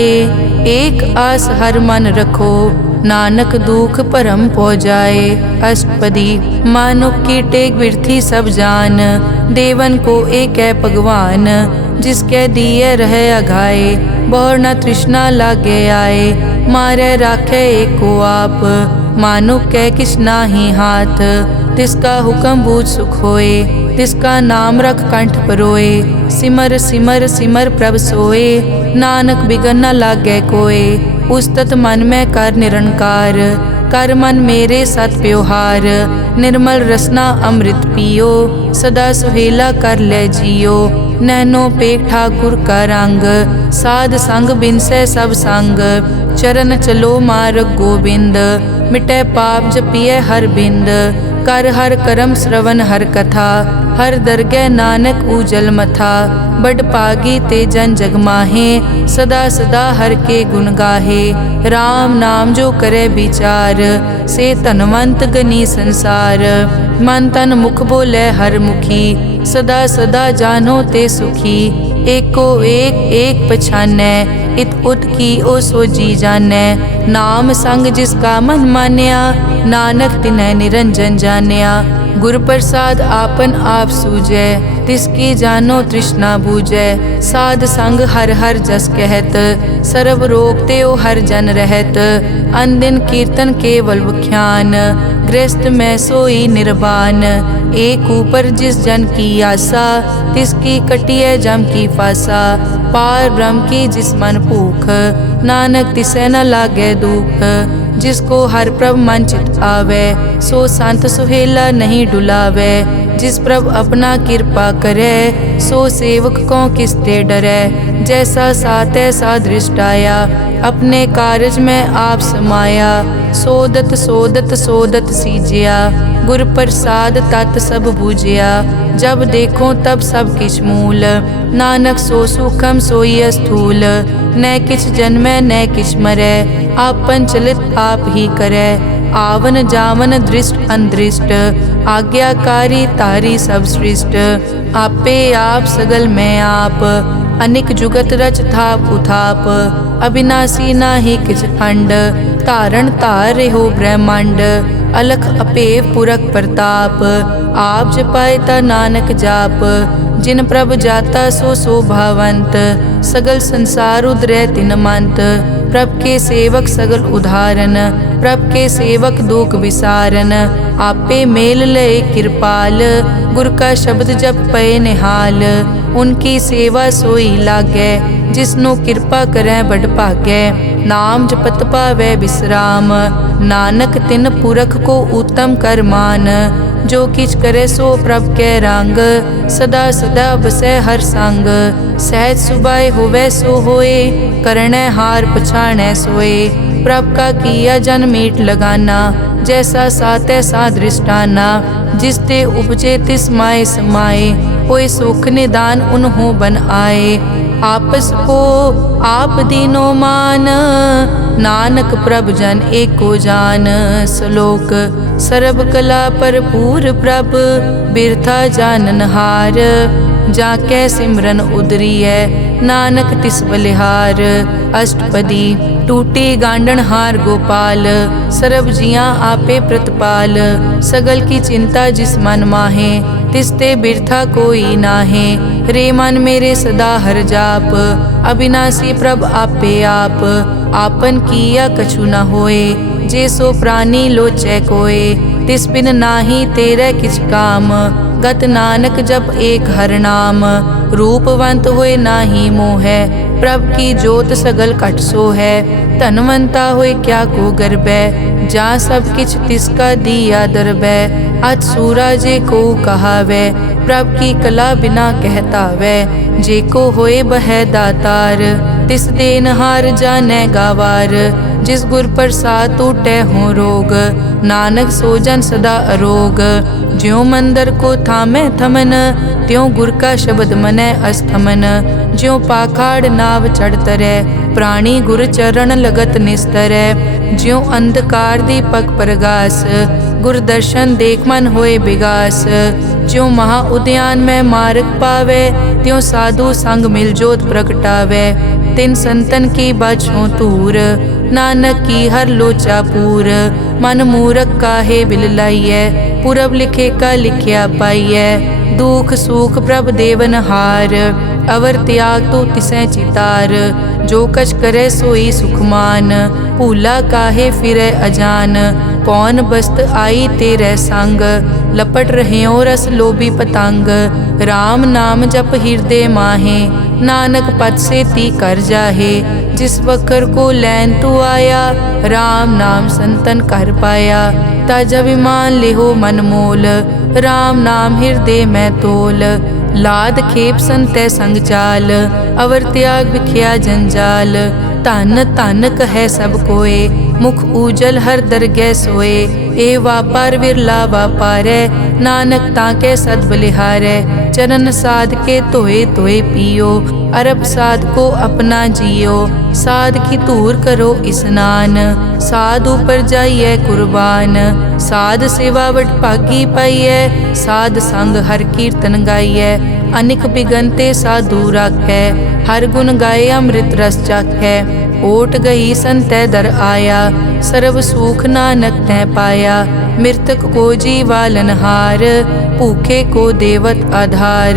एक आस हर मन रखो, नानक दुख परम पौ जाए। अष्टपदी मानुक की टेक बिरथी सब जान, देवन को एक है भगवान। जिसके दिए रहे अघाए, बहुर न तृष्णा लागे आए। मारे राखे एको आप, मानुक के किछ नाही हाथ। तिसका हुक्म बूझ सुख होए, तिसका नाम रख कंठ परोए। सिमर सिमर सिमर प्रभ सोए, नानक बिगन न लागे कोय। उस्तत मन में कर निरंकार, कर मन मेरे सत प्योहार। निर्मल रसना अमृत पियो, सदा सुहेला कर ले जियो। नैनो पेख ठाकुर का रंग, साध संग बिनसे सब संग। चरण चलो मार्ग गोबिंद, मिटे पाप जपिए हर बिंद। कर हर करम श्रवण हर कथा, हर दरगह नानक उजल मथा। बड़ पागी ते जन जग माहे, सदा सदा हर के गुण गाहे। राम नाम जो करे विचार, से धनवंत गनी संसार। मन तन मुख बोले हर मुखी, सदा सदा जानो ते सुखी। एको एक एक पछानै, इत उत की ओ सोजी जानै। नाम संग जिसका मन मान्या, नानक तिनै निरंजन जान्या। गुर प्रसाद आपन आप सूझै, तिसकी जानो तृष्णा बूझै। साध संग हर हर जस कहत, सर्व रोग त्यो हर जन रहत। अन दिन कीर्तन केवल बख्यान, गृहस्थ में सोई निर्वाण। एक ऊपर जिस जन की आशा, तिसकी कटिए जम की फासा। पार ब्रह्म की जिस मन भूख, नानक तिसे न लागे दुख। जिसको हर प्रभ मन चित आवे, सो संत सुहेला नहीं डुलावे। जिस प्रभ अपना कृपा करे, सो सेवक को किसते डरे। जैसा सात ऐसा दृष्टाया, अपने कारज में आप समाया। सोदत सोदत सोदत सीजिया, गुर प्रसाद तत् सब बूझिया। जब देखो तब सब किछ मूल, नानक सो सुखम सोई स्थूल। न किछ जन्मै न किछ मरै, आपन चलित आप ही करै। आवन जावन दृष्ट अनदृष्ट, आज्ञाकारी तारी सब सृष्ट। आपे आप सगल में आप, अनिक जुगत रच थाप उथाप। अविनाशी नाहि किछ खंड, धारण धार हो ब्रह्मांड। अलख अपेव पुरख प्रताप, आप जपाए ता नानक जाप। जिन प्रभ जाता सो शोभावंत, सगल संसार उदरै तिन मंत। प्रभ के सेवक सगल उदाहरण, प्रभ के सेवक दुख विसारन। आपे मेल लय कृपाल, गुर का शब्द जप पए निहाल। उनकी सेवा सोई लागै, जिसनु कृपा करै बड़ भागै। नाम जपत पावै विश्राम, नानक तिन पुरख को उत्तम कर मान। जो किछ करे सो प्रभ कै रंग, सदा सदा बसै हर संग। सहज सुभाए होवै सो होए, करणै हार पछाणै सोए। प्रभ का किया जन मीठ लगाना, जैसा सात ऐसा दृष्टाना। जिसते उपजे तिस माए समाए, होए सुख निदान उन्हों बन आए। आपस को आप दीनो मान, नानक प्रभ जन एको जान। श्लोक सर्ब कला भरपूर प्रभ, बिरथा जानन हार। जाकै सिमरन उदरियै, नानक तिस बलिहार। अष्टपदी टूटी गांडन हार गोपाल, सर्ब जियां आपे प्रतिपाल। सगल की चिंता जिस मन माहे, तिसते बिरथा कोई नाहे। रे मन मेरे सदा हर जाप, अविनाशी प्रभ आपे आप। आपन किया कछु न होए, जे सो प्राणी लोचै कोय। तिस बिन नाही तेरे किछ काम, गत नानक जप एक हर नाम। रूपवंत होए नाही मोहै, प्रभ की जोत सगल कट सो है। धनवंता होए क्या को गर्बै, जा सब किछ तिसका दिया दरबै। अत सूरा जे को कहावै, प्रभ की कला बिना कहतावै। जे को होए बह दातार, तिस देनहार जानै गावार। जिस गुर प्रसाद टूटै हो रोग, नानक सो जन सदा अरोग। ज्यों मंदिर को थामै थमन, त्यों गुर का शब्द मनै अस्थमन। ज्यों पाखाड़ नाव चढ़ तरै, प्राणी गुर चरण लगत निस्तरै। ज्यों अंधकार दीपक प्रगास, गुर दर्शन देख मन होए विगास। ज्यों महा उद्यान में मार्ग पावे, त्यों साधु संग मिल जोत प्रगटावे। तिन संतन की बचों तूर, नानक की हर लोचा पूर। मन मूरख काहे बिल लाइयै, पुरब लिखे का लिखिया पाइयै। दुख सुख प्रभ देवन हार, अवर त्याग तो तिसै चितार। जो कछ करे सोई सुखमान, भूला काहे फिरै अजान। कौन बस्त आई तेरे संग, लपट रहे रस लोभी पतंग। राम नाम जप हृदय माहे, नानक पद से ती कर जाहे। जिस वकर को लैन तू आया, राम नाम संतन कर पाया। तज अभिमान लेहो मन मोल, राम नाम हृदय में तोल। लाद खेप संतै संग चाल, अवर त्याग बिख्या जंजाल। धन धन कहे सब कोय, मुख उजल हर दरगह सोए। ए वापार विरला वापारै, नानक ताके सद बलिहारै। चरण साध के धोए धोए पियो, अरब साध को अपना जियो। साध की धूर करो स्नान, साध ऊपर जाइए कुर्बान। साध सेवा वट भागी पाइयै, साध संग हर कीर्तन गाइयै। अनिक बिगनते साधु राखै, हर गुण गाए अमृत रस चाखै। ओट गई संतै दर आया, सर्ब सुख नानक तै पाया। मृतक को जीवालनहार, भूखे को देवत आधार।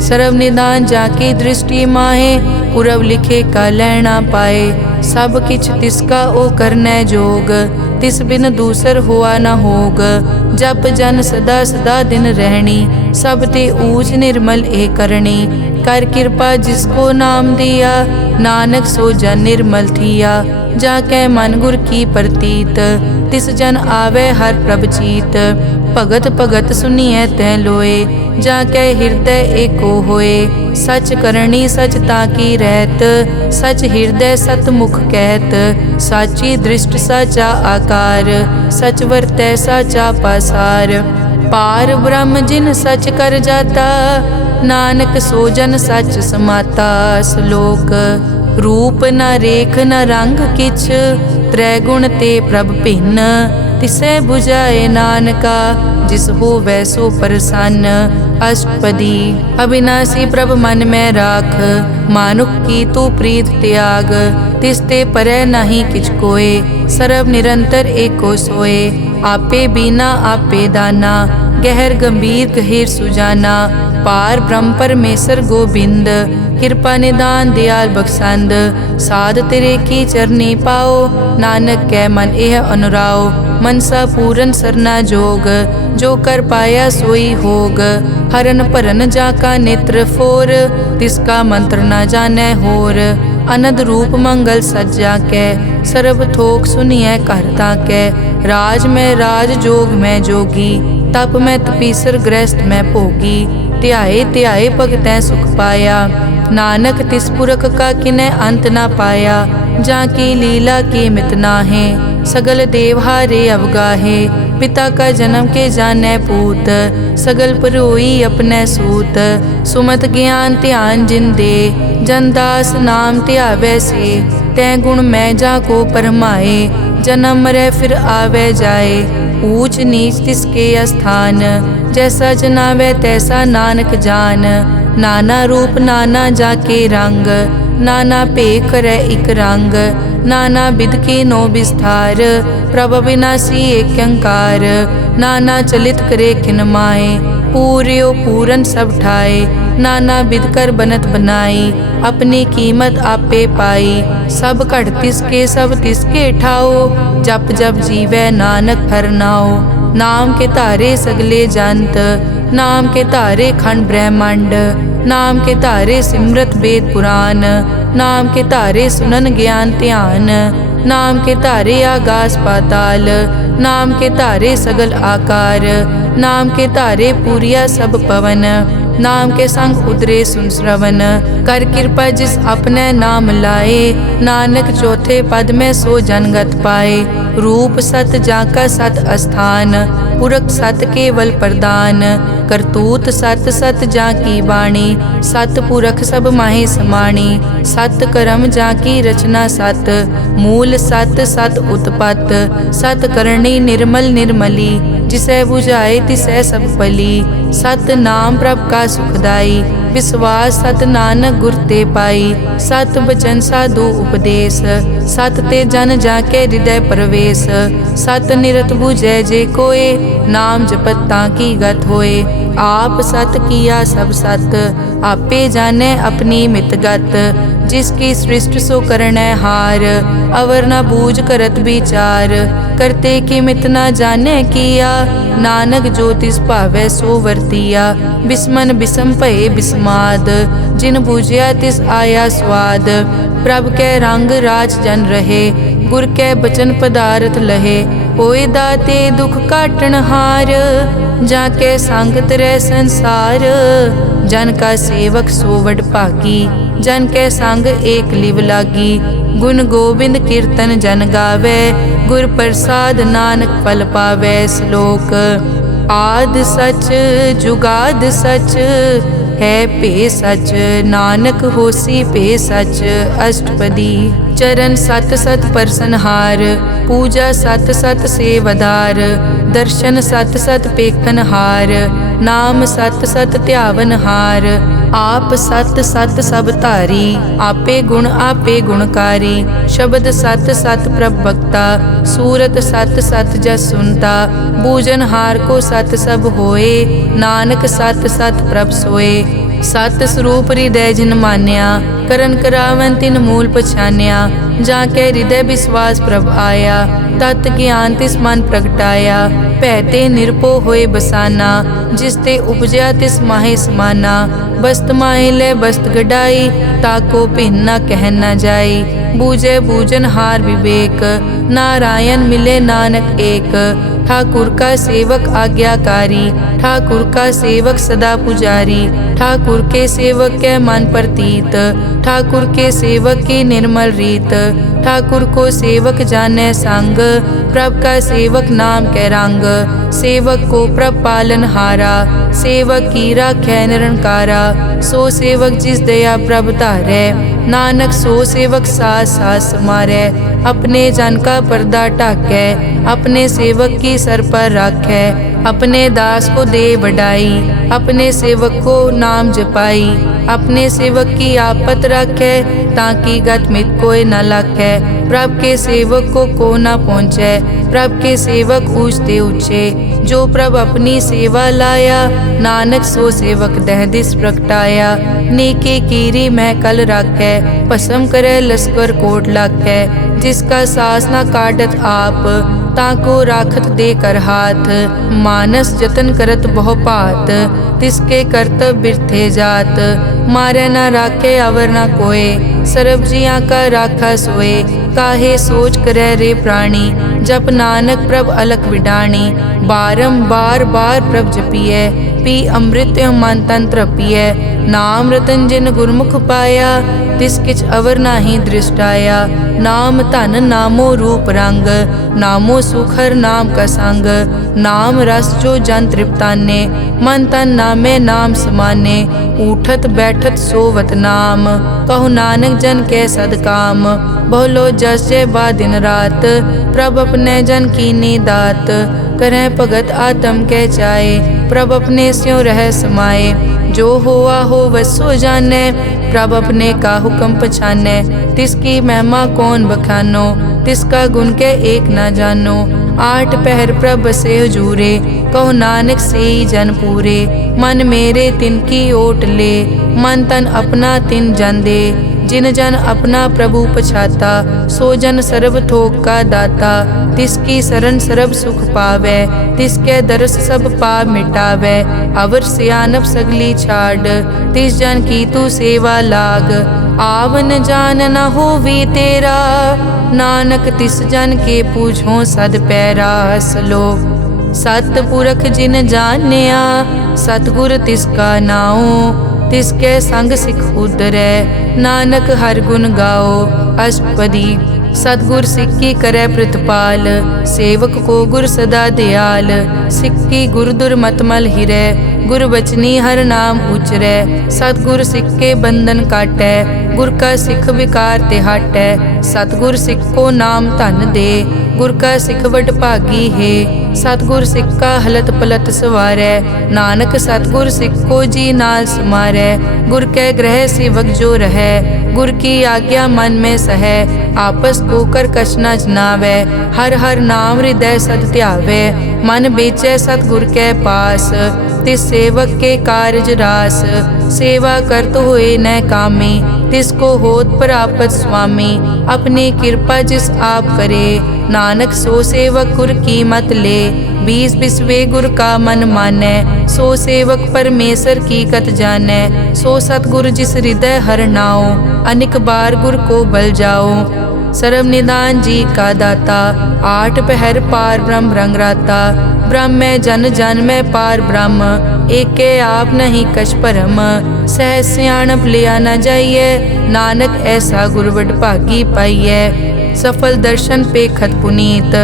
सर्व निदान जाकी दृष्टि माहे, पुरब लिखे का लैना पाए। सब किछ तिसका ओ करनै जोग, तिस बिन दूसर हुआ न होग। जप जन सदा सदा दिन रहनी, सब ते ऊच निर्मल ए करनी। कर कृपा जिसको नाम दिया, नानक सो जन निर्मल थिया। जाकै मन गुर की प्रतीत, तिस जन आवे हर प्रभ चीत। भगत भगत सुनिए तै लोए, जाकै हृदय एको होए। सच करनी सच ताकी रहत, सच हृदय सतमुख कहत। साची दृष्ट साचा आकार, सच वर्तै साचा पासार। पार ब्रह्म जिन सच कर जाता, नानक सो जन सच समाता। श्लोक रूप न रेख न रंग किछ, त्रैगुण ते प्रभ भिन्न। तिसै बुझाए नानका, जिस होवै सो प्रसन्न। अष्टपदी अविनाशी प्रभ मन में राख, मानुख की तू प्रीत त्याग। तिसते परै नहीं किछ कोय, सर्व निरंतर एको सोए। आपे बीना आपे दाना, गहर गंभीर गहीर सुजाना। पार ब्रह्म परमेश्वर गोबिंद, कृपा निदान दयाल बख्शंद। साध तेरे की चरनी पाओ, नानक कै मन एह अनुराओ। मनसा पूरन सरना जोग, जो कर पाया सोई होग। हरन भरन जाका नेत्र फोर, तिसका मंत्र न जानै होर। अनद रूप मंगल सज्जा कै, सर्व थोक सुनिए कर ताकै। राज में राज जोग में जोगी, तप में तपीसर गृहस्थ में भोगी। ध्याए ध्याए भगतै सुख पाया, नानक तिस पुरख का किनै अंत न पाया। जाकी लीला की मित नाहे, सगल देवहारे अवगाहे। पिता का जन्म के जानै पूत, सगल परोई अपने सूत। सुमत ज्ञान ध्यान जिन दे, जनदास नाम ध्यावै से। तै गुण मैं जाको परमाए, जन्म मरै फिर आवे जाए। ऊच नीच तिसके अस्थान, जैसा जनावे तैसा नानक जान। नाना रूप नाना जाके रंग, नाना भेख करे इक रंग। नाना बिध के नो विस्तार, प्रभ विनाशी एक अंकार। नाना चलित करे खिन माए, पूर्यो पूरन सब ठाए। नाना बिध कर बनत बनाई, अपनी कीमत आपे पाई। सब घट तिसके सब तिसके ठाओ, जप जप जीवै नानक हर नाओ। नाम के तारे सगले जंत, नाम के तारे खंड ब्रह्मांड। नाम के तारे सिमरत वेद पुराण, नाम के तारे सुनन ज्ञान ध्यान। नाम के तारे आकाश पाताल, नाम के तारे सगल आकार। नाम के तारे पूरिया सब पवन, नाम के संग उतरे सुन श्रवण। कर कृपा जिस अपने नाम लाए, नानक चौथे पद में सो जनगत पाए। रूप सत जाका सत अस्थान, पुरख सत केवल प्रदान। करतूत सत सत जाकी वाणी, सत पुरख सब माहे समाणी। सत कर्म जाकी रचना सत, मूल सत सत उत्पत। सत करणी निर्मल निर्मली, जिसै बुझाए तिसै सब पली। सत नाम प्रभ का सुखदाई, विश्वास सत नानक गुर ते पाई। सत बचन साधु उपदेश, सत ते जन जाके हृदय प्रवेश। सत निरत बुझै जे कोय, नाम जपत ताकी गत होए। आप सत किया सब सत, आपे जाने अपनी मित गत। जिसकी सृष्टि सो करनै हार, अवर न बूझ करत विचार। करते की मित न जाने किया, नानक जो तिस भावै सो वर्तिया। बिस्मन बिसम भये बिस्माद, जिन बूझिया तिस आया स्वाद। प्रभ कै रंग राज जन रहे, गुर कै बचन पदारथ लहे। होए दाते दुख काटन हार, जाके संग तरै संसार। जन का सेवक सो वड भागी, जन कै संग एक लिव लागी। गुण गोबिंद कीर्तन जन गावे, गुर प्रसाद नानक फल पावे। श्लोक आद सच जुगाद सच, है पे सच। नानक होसी पे सच। अष्टपदी चरण सत सत परसनहार, पूजा सत सत सेवदार, दर्शन सत सत पेखनहार, नाम सत सत ध्यावनहार, आप सत सत सब धारी, आपे गुणकारी, शब्द सत सत प्रभ भक्ता, सूरत सत सत जस सुनता, बूझनहार को सत सब होए, नानक सत सत प्रभ सोए। सत स्वरूप हृदय जिन मान्या, करन करावन तिन मूल पछान्या, जाके हृदय विश्वास प्रभ आया, तत् ज्ञान तिस मन प्रगटाया, भैते निरपो होए बसाना, जिस ते उपजया तिस माहे समाना, बस्त माहे ले बस्त गडाई, ताको भिन्न न कह न जाई, बूझे बूझन हार विवेक, नारायण मिले नानक एक, ठाकुर का सेवक आज्ञाकारी, ठाकुर का सेवक सदा पुजारी, ठाकुर के सेवक के मन प्रतीत, ठाकुर के सेवक की निर्मल रीत, ठाकुर को सेवक जाने संग, प्रभ का सेवक नाम के रंग, सेवक को प्रभ पालन हारा, सेवक की राखै निरंकारा, सो सेवक जिस दया प्रभ धारै, नानक सो सेवक सास सास मारै, अपने जन का पर्दा ढाकै, अपने सेवक की सर पर राखै, अपने दास को दे बढ़ाई, अपने सेवक को नाम जपाई, अपने सेवक की आपत रखे, ताकि गत मित कोई न लखे, प्रभ के सेवक को न पहुँचे, प्रभ के सेवक ऊंचते ऊंचे, जो प्रभ अपनी सेवा लाया, नानक सो सेवक दह दिस प्रगटाया, नीके कीरी मैं कल राखै, भस्म करे लश्कर कोट लाखै, जिसका सास न काटत आप, ताको राखत दे कर हाथ, मानस जतन करत बहु पात, तिसके करतब बिरथे जात, मारे न राखे अवर न कोय, सर्ब जियां का राखा सोए, काहे सोच करे रे प्राणी, जप नानक प्रभ अलख विडाणी, बारंबार बार प्रभ जपिए, पी अमृत मन तन तृपिए, नाम रतन जिन गुरमुख पाया, तिस किछ अवर नाही दृष्टाया, नाम धन नामो रूप रंग, नामो सुखर नाम का संग, नाम रस जो जन तृप्ताने, मन तन नामे नाम समाने, उठत बैठत सोवत नाम, कहु नानक जन के सदकाम, बहुलो जस जय बा दिन रात, प्रभ अपने जन कीनी दात, करें भगत आत्म के चाहे, प्रभ अपने स्यों रह समाये, जो होआ हो वसो जाने, प्रभ अपने का हुक्म पछाने, तिसकी महिमा कौन बखानो, तिसका गुण के एक न जानो, आठ पहर प्रभ से हजूरे, कहो नानक से ही जन पूरे, मन मेरे तिनकी ओट ले, मन तन अपना तिन जन दे, जिन जन अपना प्रभु पछाता, सो जन सर्ब थोक का दाता, तिसकी शरण सर्ब सुख पावे, तिसके दरस सब पाप मिटावे, अवर सियानप सगली छाड़, तिस जन की तू सेवा लाग, आवन जान न होवी तेरा, नानक तिस जन के पूछो सद पैरा सलोक, सतपुरख जिन जानिया, सतगुर तिसका नाओ, तिसके संग सिख उदरै, नानक हर गुण गाओ, अष्टपदी सतगुर सिक्की करे प्रतिपाल, सेवक को गुर सदा दयाल, सिक्की गुर दुर्मतमल हिरै, गुर बचनी हर नाम उचरै, सतगुर सिक्के बंधन काटै, गुर का सिख विकार ते हटै, सतगुर सिख को नाम धन दे, गुर का सिख वड भागी है, सतगुर सिख का हलत पलत सवारै, नानक सतगुर सिख को जी नाल समारै, गुर के ग्रह सेवक जो रहै, गुर की आज्ञा मन में सहै, आपस को कर कछ न जनावै, हर हर नाम हृदय सद ध्यावै, मन बेचै सतगुर के पास, तिस सेवक के कारज रास, सेवा करत होए न कामी, तिसको होत प्राप्त स्वामी, अपनी कृपा जिस आप करे, नानक सो सेवक गुर की मत ले, बीस बिस्वे गुर का मन मानै, सो सेवक परमेश्वर की कत जानै, सो सतगुर जिस हृदय हर नाओ, अनिक बार गुर को बल जाओ, सर्व निदान जी का दाता, आठ पहर पार ब्रह्म रंग राता, ब्रह्म में जन जन में पार ब्रह्म, एके आप नहीं कछ परम, सहज सियाणप लिया न जाइए, नानक ऐसा गुरवड भागी पाइए, सफल दर्शन पेखत पुनीत,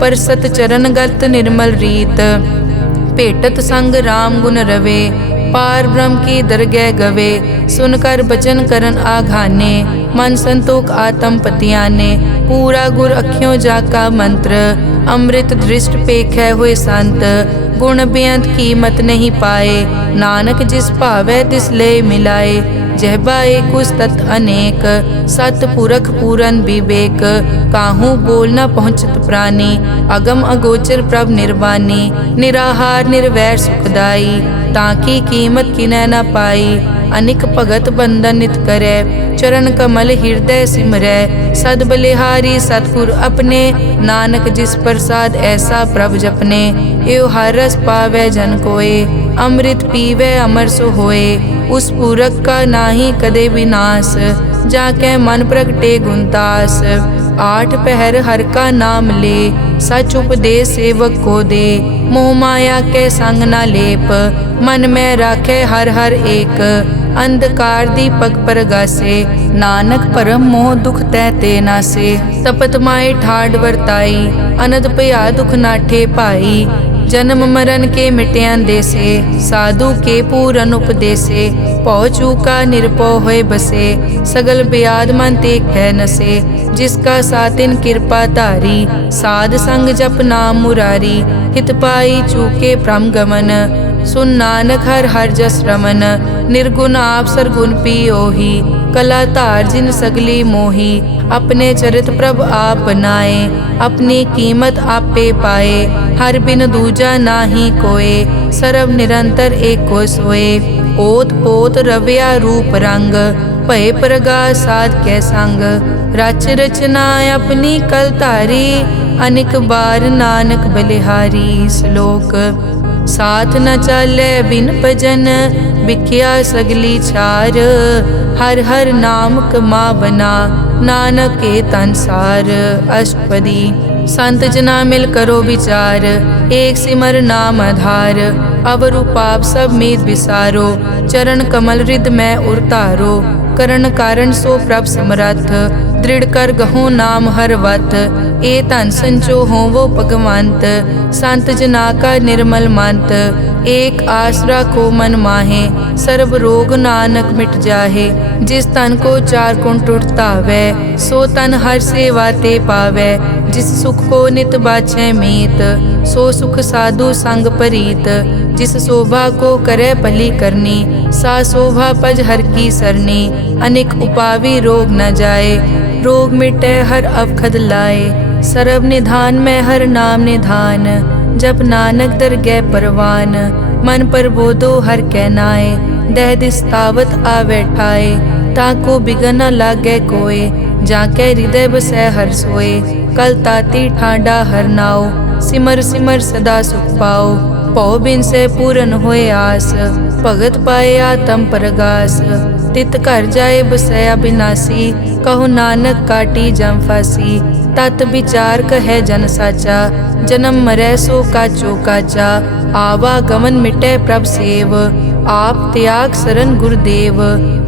परसत चरण गत निर्मल रीत, भेटत संग राम गुण रवे, पार ब्रह्म की दरगह गवे, सुनकर बचन करन आघाने, मन संतोख आत्म पतियाने, पूरा गुर अखियों जाका मंत्र, अमृत दृष्ट पेखै हुए संत, गुण बेअंत कीमत नहीं पाए, नानक जिस भावै तिस ले मिलाए, जहबा एक तत् अनेक, सत पुरख पूरन विवेक, काहू बोल न पहुँचत प्राणी, अगम अगोचर प्रभ निर्वाणी, निराहार निर्वैर सुखदाई, ताकी कीमत किनै न पाई, अनिक भगत बंदन नित करै, चरण कमल हृदय सिमरै, सद बलिहारी सतगुर अपने, नानक जिस प्रसाद ऐसा प्रभ जपने, एव हर रस पावै जन कोय, अमृत पीवै अमर सो होए, उस पूरक का नाही कदे विनाश, जाकै मन प्रगटे गुणतास, आठ पहर हर का नाम ले, सच उपदेश सेवक को दे, मोह माया के संग न लेप, मन में राखे हर हर एक, अंधकार दीपक परगासे, नानक परम मोह दुख तै ते नासे, तपत माए ठाड वर्ताई, अनद भया दुख नाठे पाई, जन्म मरण के मिट्यान देसे, साधु के पूरन उपदेसे, पौ चूका निरपौ होए बसे, सगल ब्याद मन ते कै नसे, जिसका सातिन कृपा धारी, साध संग जप नाम मुरारी, हित पाई चूके भ्रम गमन, सुन नानक हर हर जस रमन, निर्गुण आप सरगुण पियोही, कला धार जिन सगली मोही, अपने चरित प्रभ आप बनाए, अपनी कीमत आपे पाए, हर बिन दूजा नाही कोय, सरब निरंतर एको सोए, ओत पोत रव्या रूप रंग, भय प्रगास साध कै संग, रच रचना अपनी कल धारी, अनिक बार नानक बलिहारी। श्लोक साथ न चाले बिन भजन, बिख्या सगली छार, हर हर नाम कमावना, नानक के तनसार। अष्टपदी संत जना मिल करो विचार, एक सिमर नाम आधार, अवरु पाप सब मीत विसारो, चरण कमल हृद में उरतारो, करण कारण सो प्रभ समरथ, दृढ़ कर गहो नाम हर वत, ए धन संचो हो वो भगवंत, संत जना का निर्मल मंत, एक आसरा को मन माहे, सर्व रोग नानक मिट जाहे, जिस तन को चार गुण टुटतावै, सो तन हर सेवा ते पावै, जिस सुख को नित बाछै मीत, सो सुख साधु संग परीत, जिस शोभा को करे भली करनी, सा शोभा पज हर की सरनी, अनेक उपावी रोग न जाए, रोग मिटे हर अवखद लाए, सर्व निधान में हर नाम निधान, जब नानक दरगह परवान, मन पर बोधो हर कै नाए, दह दिस्तावत आवे ठाए, ताको बिगन न लागे कोय, जाके हृदय बसै हर सोए, कल ताती ठांडा हर नाओ, सिमर सिमर सदा सुख पाओ, पौ बिन से पूरन होए आस, भगत पाए आत्म परगास, तित घर जाए बसया बिनासी, कहो नानक काटी जम फासी, तत विचार कहे जन साचा, जन्म मरै सो काचो काचा, आवागमन मिटे प्रभ सेव, आप त्याग शरण गुरुदेव,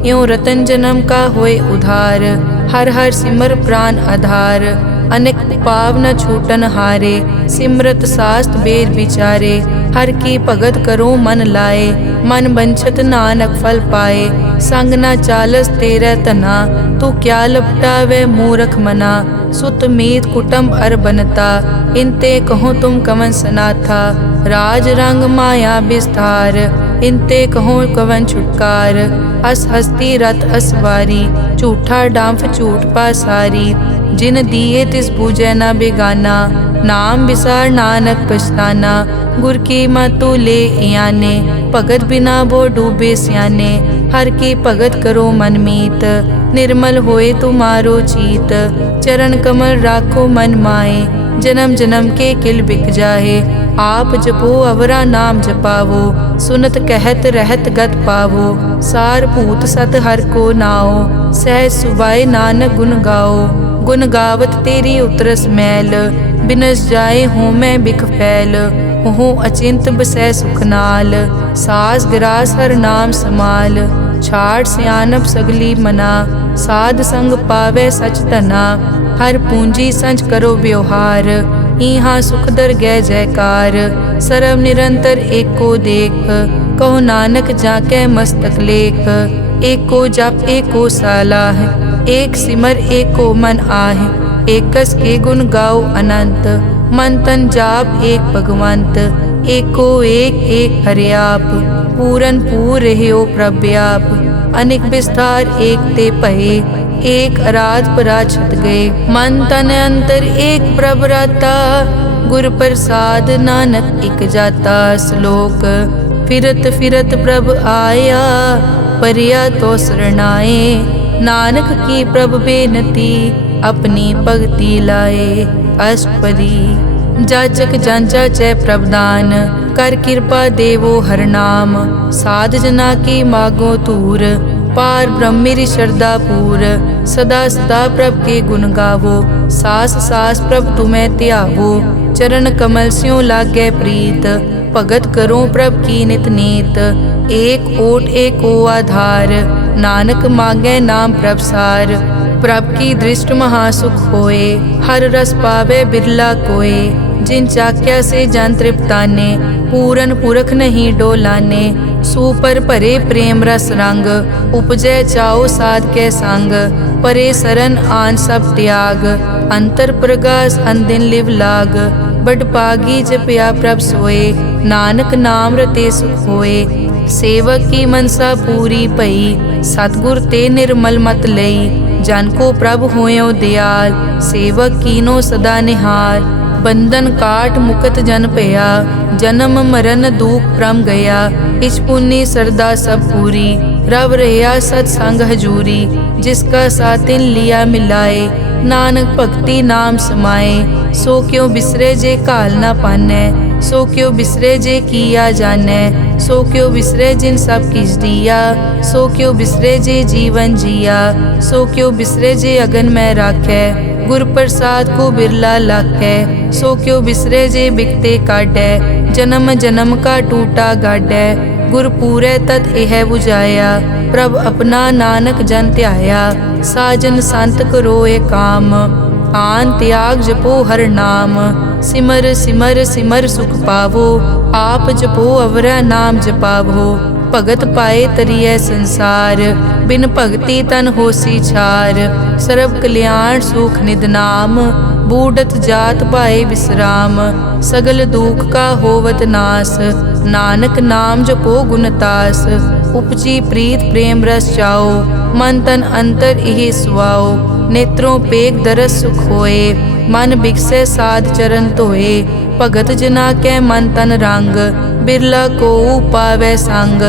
यों रतन जन्म का होए उधार, हर हर सिमर प्राण आधार, अनेक पाव न छूटन हारे, सिमरत शास्त्र वेद विचारे, हर की भगत करो मन लाए, मन बंछत नानक फल पाए, संग न चालस तेरे तना, तू क्या लपटावे मूरख मना, सुत मीत कुटुंब अर बनता, इनते कहो तुम कवन सनाथा, राज रंग माया विस्तार, इनते कहो कवन छुटकार, अस हस्ती रत असवारी, झूठा डांफ झूठ पासारी, जिन दिए तिस बूझे न बेगाना, नाम विसार नानक पछताना, गुर की मतु ले याने, भगत बिना वो डूबे स्याने, हर की भगत करो मन मीत, निर्मल होए तुम्हारो चीत, चरण कमल राखो मन माए, जन्म जन्म के किल बिक जाहे, आप जपो अवरा नाम जपावो, सुनत कहत रहत गत पावो, सार भूत सत हर को नाओ, सहज सुबाए नानक गुण गाओ, गुण गावत तेरी उतरस मैल, बिनस जाए हूँ मैं बिख फैल, हूँ अचिंत बसै सुख नाल, सास गिरास हर नाम समाल, छाड़ सियानप सगली मना, साध संग पावे सच धना, हर पूंजी संच करो व्यवहार, इहाँ सुख दर गै जयकार, सर्व निरंतर एको देख, कहो नानक जाके मस्तक लेख। एको जप एको सालाह, एक सिमर एको मन आह। एकस के गुण गाओ अनंत, मन तन जाप एक भगवंत। एको एक एक हरियाप, पूरन पूर रहियो प्रव्याप। अनेक विस्तार एक ते पहे, एक अराध पराछत गए। मन तन अंतर एक प्रभ राता, गुर प्रसाद नानक इक जाता। श्लोक फिरत फिरत प्रभ आया, परिया तो शरणाए। नानक की प्रभ बेनती, अपनी भगति लाए। अष्टपदी जाचक जांचा चै प्रभदान, कर कृपा देवो हर नाम। साध जना की मागो तूर, पार ब्रह्मेरी श्रद्धा पूर। सदा सदा प्रभ के गुण गावो, सास सास प्रभ तुम्हें त्यावो। चरण कमल स्यों लागे प्रीत, भगत करो प्रभ की नित नीत। एक ओट एको आधार, नानक मांगे नाम प्रभ सार। प्रभ की दृष्ट महासुख होए, हर रस पावे बिरला कोय। जिन चाक्या से जन तृप्ताने, पूरन पुरख नहीं डोलाने। सुपर भरे प्रेम रस रंग, उपजय चाओ साध के संग। परे सरन आन सब त्याग, अंतर प्रगास अनदिन लिव लाग। बड़ पागी जपया प्रभ सोए, नानक नाम रते सुख होए। सेवक की मनसा पूरी पई, सतगुर ते निर्मल मत लई। जन को प्रभ होयो दयाल, सेवक कीनो सदा निहार। बंधन काट मुकत जन पया, जन्म मरण दुख प्रम गया। इच पुण्य सरदा सब पूरी, रव रहा सत्संग हजूरी। जिसका सातिन लिया मिलाए, नानक भक्ति नाम समाए। सो क्यों बिसरे जे काल ना पानै, सो क्यों बिसरे जे किया जानै। सो क्यों बिसरे जिन सब किस दिया, सो क्यों बिसरे जे जीवन जिया। सो क्यों बिसरे जे अगन में राखै, गुर प्रसाद को बिरला लाखै। सो क्यों बिसरे जे बिकते काटै, जन्म जन्म का टूटा गाडै। गुर पूरे तत एह बुझाया, प्रभ अपना नानक जन ध्याया। साजन संत करो ए काम, आन त्याग जपो हर नाम। सिमर सिमर सिमर सुख पावो, आप जपो अवरा नाम जपावो। भगत पाए तरिय संसार, बिन भगति तन होसी छार। सर्व कल्याण सुख निद नाम, बूढ़त जात पाए विश्राम। सगल दुख का होवत नास, नानक नाम जपो गुणतास। उपजी प्रीत प्रेम रस चाओ, मन तन अंतर इहि सुआओ। नेत्रों पेग दरस सुख होए, मन बिकसे साध चरण धोए। भगत जना के मन तन रंग, बिरला को पावै संग।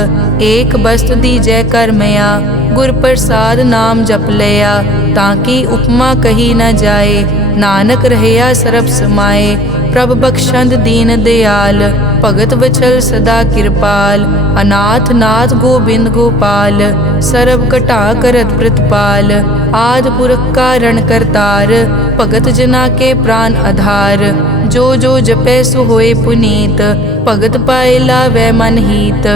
एक बस्त दीजै कर मया, गुर प्रसाद नाम जप लया। ताकि उपमा कही न जाए, नानक रहया सरब समाए। प्रभ बख्शंद दीन दयाल, भगत वचल सदा कृपाल। अनाथ नाथ गोबिंद गोपाल, सरब कटा करत प्रतिपाल। आद पुरख कारण करतार, भगत जना के प्राण आधार। जो जो जपै सो होए पुनीत, भगत पाए लावै मन हीत।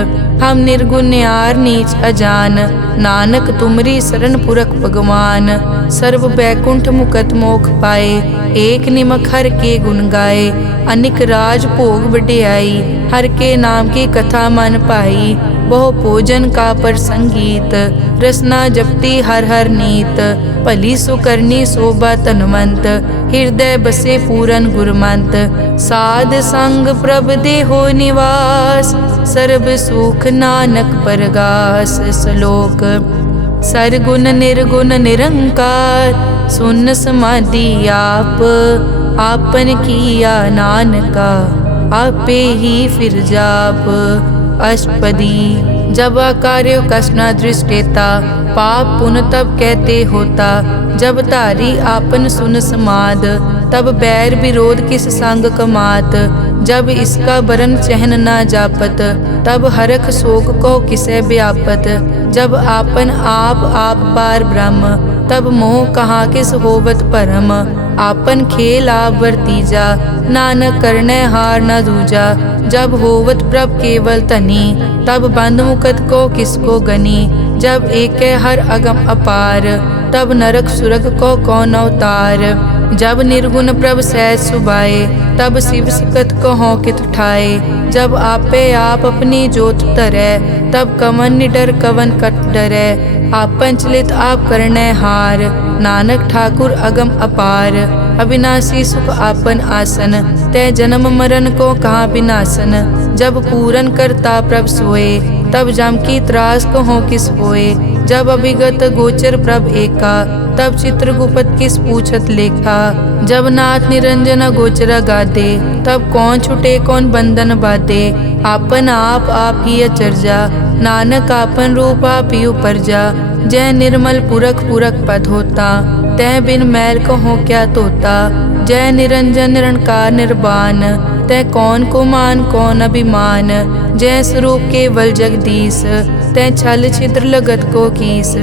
हम निर्गुण न्यार नीच अजान, नानक तुमरी शरण पुरख भगवान। सर्व बैकुंठ मुकत मोख पाए, एक निमक हर के गुण गाए। अनिक राज भोग वड्याई, हर के नाम की कथा मन पाई। बहु भोजन का पर संगीत, रसना जपती हर हर नीत। भली सुकरनी शोभा तनवंत, हृदय बसे पूरन गुरमंत। साध संग प्रभ देहो निवास, सर्ब सुख नानक परगास। श्लोक सरगुण निर्गुण निरंकार, सुन समाधि आप। आपन किया नानका, आपे ही फिर जाप। अष्टपदी जब कार्यो कसना दृष्टेता, पाप पुन तब कहते होता। जब तारी आपन सुन समाद, तब बैर विरोध किस संग कमात। जब इसका बरन चहन ना जापत, तब हरख शोक को किसे व्यापत। जब आपन आप पार ब्रह्म, तब मोह कहाँ किस होवत परम। आपन खेल आप वर्तीजा, नानक करने हार न दूजा। जब होवत प्रभ केवल तनी, तब बंद मुकत को किसको गनी। जब एक हर अगम अपार, तब नरक सुरग को कौन अवतार। जब निर्गुण प्रभ सहज सुभाए, तब शिव सिकत कहो कित ठाए। जब आपे आप अपनी जोत धरै, तब कवन निडर कवन कट डरै। आपन चलित आप करने हार, नानक ठाकुर अगम अपार। अविनाशी सुख आपन आसन, तै जन्म मरण को कहाँ विनाशन। जब पूरन करता प्रभ सोए, तब जम की त्रास कहो किस होए। जब अभिगत गोचर प्रभ एका, तब चित्रगुप्त किस पूछत लेखा। जब नाथ निरंजन गोचर गादे, तब कौन छुटे कौन बंधन बाधे। आपन आप ही अचरजा, नानक आपन रूप आप ही उपरजा। जय निर्मल पुरख पुरख पद होता, तै बिन मैल कहो क्या तोता। जय निरंजन निरंकार निर्वाण, तै कौन को मान कौन अभिमान। जय स्वरूप केवल जगदीश, तै छल छिद्र लगत को कीस।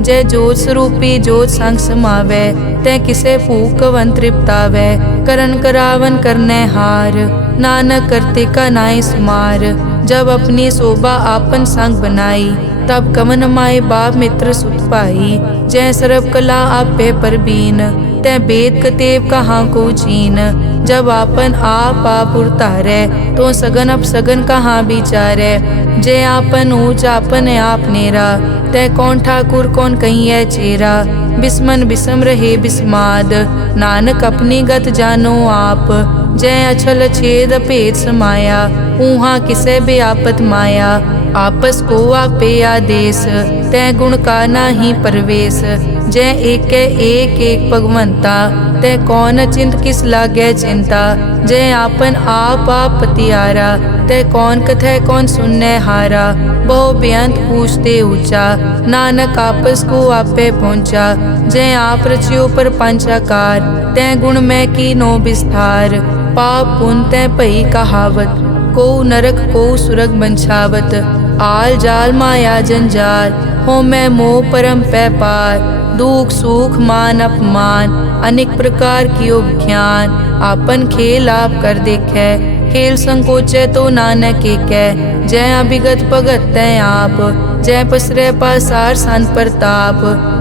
जय जोत स्वरूपी जोत संग समावै, तै किसे भूख कवन तृप्तावै। करन करावन करने हार, नानक करते का नाई सुमार। जब अपनी शोभा आपन संग बनाई, तब कवन माए बाप मित्र सुत पाई। जय सर्व कला आपे परबीन, तै वेद कतेव कहाँ को चीन। जब आपन आप उतारै, तो सगन अपसगन कहाँ विचारै। जय आपन ऊंच आपन आप नेरा, तै कौन ठाकुर कौन कहिए चेरा। बिस्मन बिसम रहे बिस्माद, नानक अपनी गत जानो आप। जय अछल छेद भेद समाया, ऊहा किसे बेआपत माया। आपस को आपे आदेश, तै गुण का नाही परवेश। जय एक भगवंता, तै कौन चिंत किस लागे चिंता। जय आपन आप पतियारा, तै कौन कथै कौन सुनने हारा। बहु बेअंत पूछते ऊंचा, नानक आपस को आपे पहुँचा। जय आप रचियो पर पंचाकार, तै गुण में कीनो विस्तार। पाप पुण्य तै भई कहावत, को नरक को सुरग बंछावत। आल जाल माया जंजाल, हो मैं मोह परम पै पार। दुख सुख मान अपमान, अनेक प्रकार कियो ज्ञान। आपन खेल आप कर देखे, खेल संकोचे तो नानक एकै। जय अभिगत भगत तै आप, जय पसरै पासार सन प्रताप।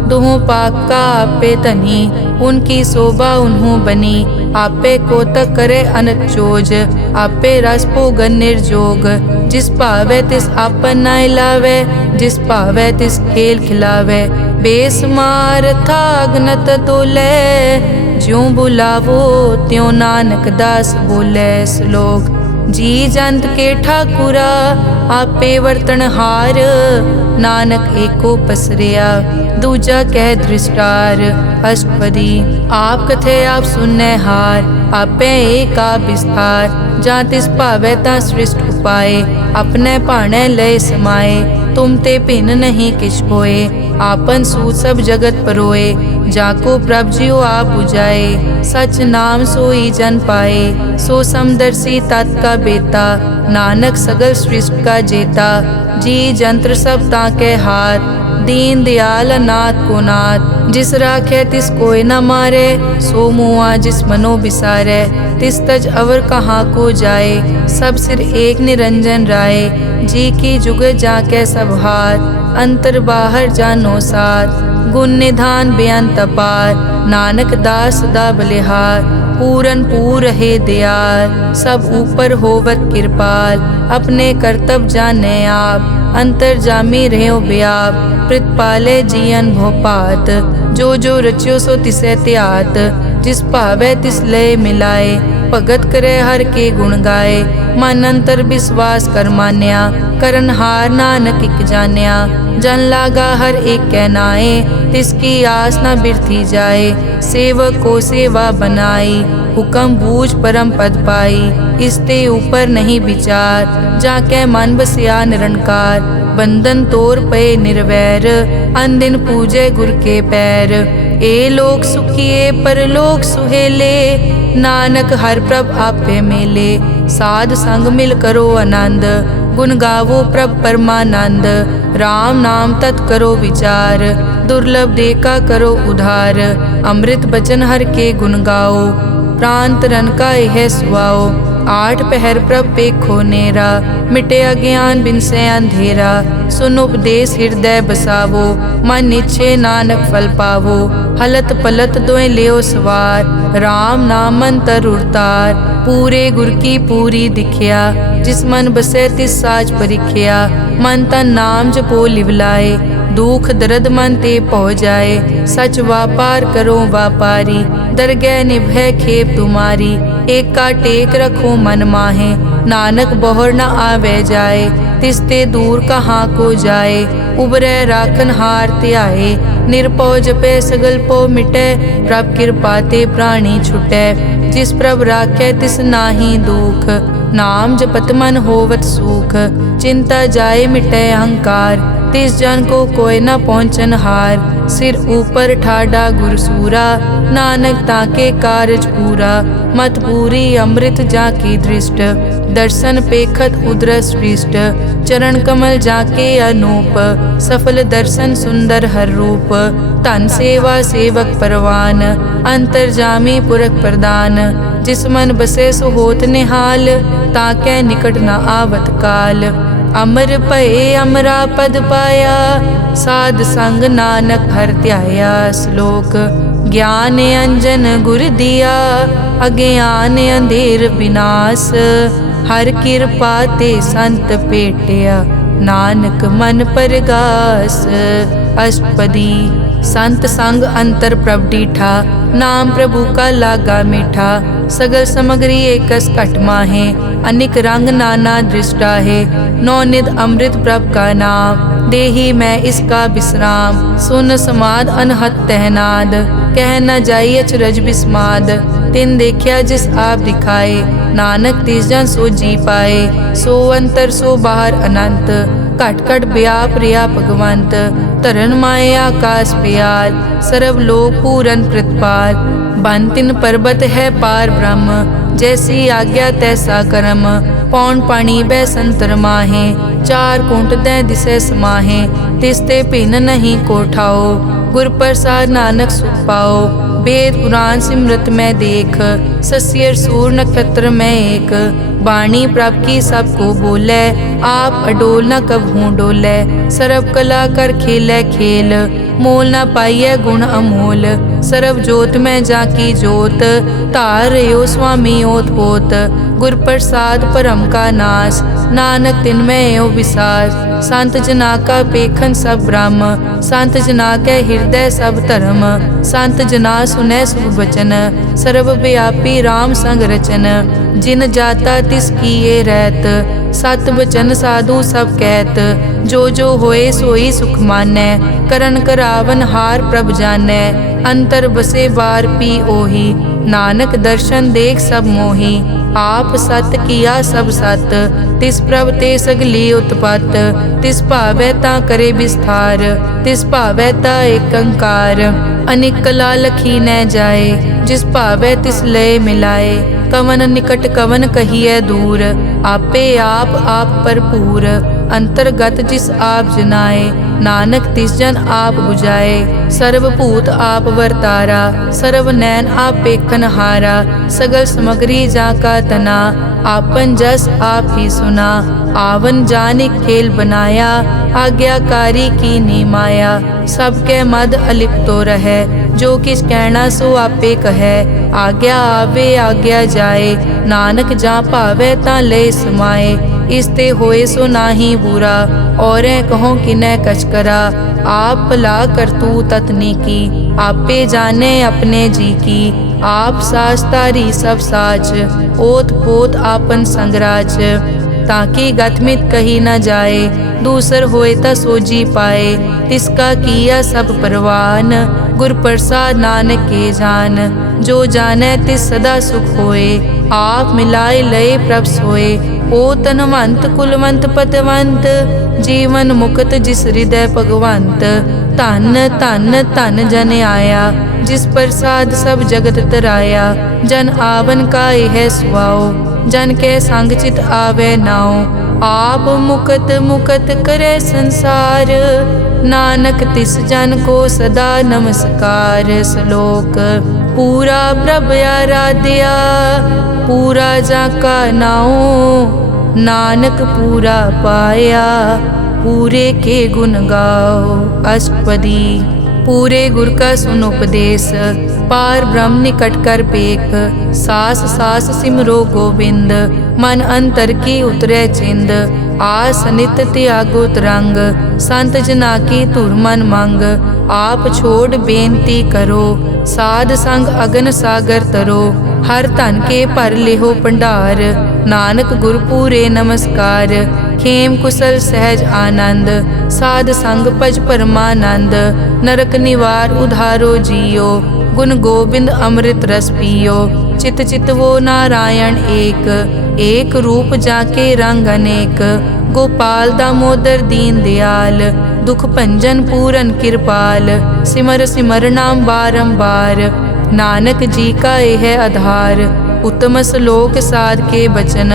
दुहों पाक का आपे धनी, उनकी शोभा उन्हों बनी। आपे कोतक करे अनत चोज, आपे रस भोगन निर्जोग। जिस भावे तिस आपन नाय लावे, जिस भावे तिस खेल खिलावे। बेसमार था अगनत तोले, ज्यों बुलावो त्यों नानक दास बोले। श्लोक जी जंत के ठाकुरा, आपे वर्तन हार। नानक एको पसरिया, दूजा कह दृष्टार। अष्टपदी आप कथे आप सुनने हार, आपे एक आप विस्तार। जा तिस भावे ता सृष्ट उपाय, अपने भाणे लय समाए। तुम ते भिन्न नहीं किछ होए, आपन सूत सब जगत परोए। जाको प्रभ जियो आप बुझाए, सच नाम सोई जन पाए। सो समदर्शी तत् का बेता, नानक सगल सृष्टि का जेता। जी जंत्र सब ताके हाथ, दीन दयाल अनाथ को नाथ। जिस राखे तिस कोई न मारे, सो मुआ जिस मनो बिसारे। तिस तज अवर कहाँ को जाए, सब सिर एक निरंजन राय। जी की जुग जाके सब हाथ, अंतर बाहर जानो साथ। गुण निधान बेअंत अपार, नानक दास सदा बलिहार। पूरन पूर है दयाल, सब ऊपर होवत कृपाल। अपने कर्तव्य जाने आप, अंतर्जामी रहो व्याप। प्रतिपाले जियन भोपात, जो जो रच्यो सो तिसे त्यात। जिस भावे तिस लय मिलाए, भगत करे हर के गुण गाए। मन अंतर विश्वास कर मान्या, करन हार नानक इक जान्या। जन लागा हर एक कै नाए, तिसकी आस न बिरथी जाए। सेवक को सेवा बनाई, हुक्म बूझ परम पद पाई। इसते ऊपर नहीं विचार, जाके मन बसिया निरंकार। बंधन तोर पे निर्वैर, अनदिन पूजे गुर के पैर। ए लोक सुखिए परलोक सुहेले, नानक हर प्रभ आपे मेले। साध संग मिल करो आनंद, गुण गावो प्रभ परमानंद। राम नाम तत् करो विचार, दुर्लभ देखा करो उधार। अमृत बचन हर के गुण गाओ, प्राण तरन का यह सुआओ। आठ पहर प्रभ पेखो नेरा, मिटे अज्ञान बिन से अंधेरा। सुन उपदेश हृदय बसावो, मन इच्छे नानक फल पावो। हलत पलत दोए लियो सवार, राम नाम मंतर उरतार। पूरे गुर की पूरी दिखिया, जिस मन बसे तिस साच परिख्या। मन तन नाम जपो लिवलाए, दुख दर्द मन ते पौ जाए। सच व्यापार करो व्यापारी, दरगह निभय खेप तुम्हारी। एका टेक रखो मन माहे, नानक बहुर न आवे जाए। तिसते दूर कहाँ को जाए, उबरै राखन हार त्याए। निरपौ जपे सगल पो मिटै, प्रभ कृपा ते प्राणी छुटै। जिस प्रभ राखै तिस नाहि दुख, नाम जपत मन होवत सुख। चिंता जाए मिटै अहंकार, तिस जन को कोई न पहुँचन हार। सिर ऊपर ठाडा गुरसूरा, नानक ताके कारज पूरा। मत पूरी अमृत जाकी दृष्ट, दर्शन पेखत उदरस पृष्ठ। चरण कमल जाके अनूप, सफल दर्शन सुंदर हर रूप। तन सेवा सेवक परवान, अंतर्जामी पुरख प्रदान। जिस मन बसे सो होत निहाल, ताकै निकट न आवत काल। अमर भये अमरा पद पाया, साध संग नानक हर ध्याया। श्लोक ज्ञान अंजन गुर दिया, अज्ञान अंधेर विनाश। हर कृपा ते संत पेटिया, नानक मन परगास। अष्टपदी संत संग अंतर प्रभ डीठा, नाम प्रभु का लागा मीठा। सगल समग्री एकस घट माहे, अनिक रंग नाना दृष्टा है। नौनिध अमृत प्रभ का नाम, देही मैं इसका विश्राम। सुन समाद अनहत तहनाद, कह न जाई अचरज बिस्माद। तिन देखिया जिस आप दिखाए, नानक तिस जन सो जी पाए। सो अंतर सो बाहर अनंत, घट घट व्याप रिया भगवंत। तरन माए आकाश प्याल, सर्व लोक पूरन प्रतिपाल। बन तिन पर्वत है पार ब्रह्म, जैसी आज्ञा तैसा कर्म। पौन पानी बै संतर माहे, चार कुंट दै दिसे समाहे। तिसते भिन्न नहीं कोठाओ, गुर प्रसाद नानक सुख पाओ। वेद पुराण सिमरत में देख, सस्यर सूर नक्षत्र में एक। वाणी प्रभ की सबको बोले, आप अडोल न कबहू डोले। सर्व कला कर खेले खेल, मोल न पाइए गुण अमोल। सर्व जोत में जाकी जोत, तार रयो स्वामी ओत पोत। गुर प्रसाद परम का नाश, नानक तिन में एव विसास। संत जना का पेखन सब ब्रह्म, संत जना के हृदय सब धर्म। संत जना सुनै शुभ वचन, सर्व व्यापी राम संग रचन। जिन जाता तिस किए रहत, सत वचन साधु सब कहत। जो जो होए सोई सुख मानै, करन करावन हार प्रभ जानै। अंतर बसे बार पी ओही, नानक दर्शन देख सब मोही। आप सत किया सब सत, तिस प्रभ ते सगली उत्पत। तिस भावै ता करे विस्तार, तिस भावै ता एकंकार। अनेक कला लखी न जाए, जिस भावै तिस लय मिलाए। कवन निकट कवन कहिए दूर, आपे आप भरपूर। अंतर्गत जिस आप जनाए, नानक तिस जन आप बुझाए। सर्व भूत आप वर्तारा, सर्व नैन आप पेखन हारा। सगल समग्री जाका तना, आपन जस आप ही सुना। आवन जानिक खेल बनाया, आज्ञाकारी की नी माया। सबके मद अलिप्तो रहे, जो किस कहना सो आपे कहे। आज्ञा आवे आज्ञा जाए, नानक जा भावे ता ले समाए। इसते होए सो नाही बुरा, और कहो किनै कछ करा। आप भला करतू ततनी की, आपे जाने अपने जी की। आप साच तारी सब साच, ओत पोत आपन संगराज। ताकि गतमित कही न जाए, दूसर होए ता सोजी पाए। तिसका किया सब परवान, गुर प्रसाद नानक के जान। जो जाने तिस सदा सुख होए, आप मिलाए लय प्रभ सोए। ओ तनवंत कुलवंत पतवंत, जीवन मुक्त जिस हृदय भगवंत। धन धन धन जन आया, जिस प्रसाद सब जगत तराया। जन आवन का यह सुआओ, जन के संग चित आवे नाओ। आप मुकत मुकत करे संसार, नानक तिस जन को सदा नमस्कार। श्लोक पूरा प्रभ आराध्या, पूरा जाका नाओ, नानक पूरा पाया, पूरे के गुण गाओ। अष्टपदी। पूरे गुर का सुन उपदेश, पार ब्रह्म निकट कर पेख, सास सास सिमरो गोबिंद, मन अंतर की उतरे चिंद, आस नित त्यागो तरंग, संत जना की धुर मन मंग, आप छोड़ बेनती करो, साध संग अगन सागर तरो, हर धन के भर लेहो भंडार, नानक गुर पूरे नमस्कार, खेम कुशल सहज आनंद, साध संग भज परमानंद, नरक निवार उधारो जियो, गुण गोबिंद अमृत रस पियो, चित चित वो नारायण एक, एक रूप जाके रंग अनेक, गोपाल दामोदर दीन दयाल, दुख भंजन पूरन कृपाल, सिमर सिमर नाम बारंबार, नानक जी का यह आधार, उत्तम श्लोक साध के बचन,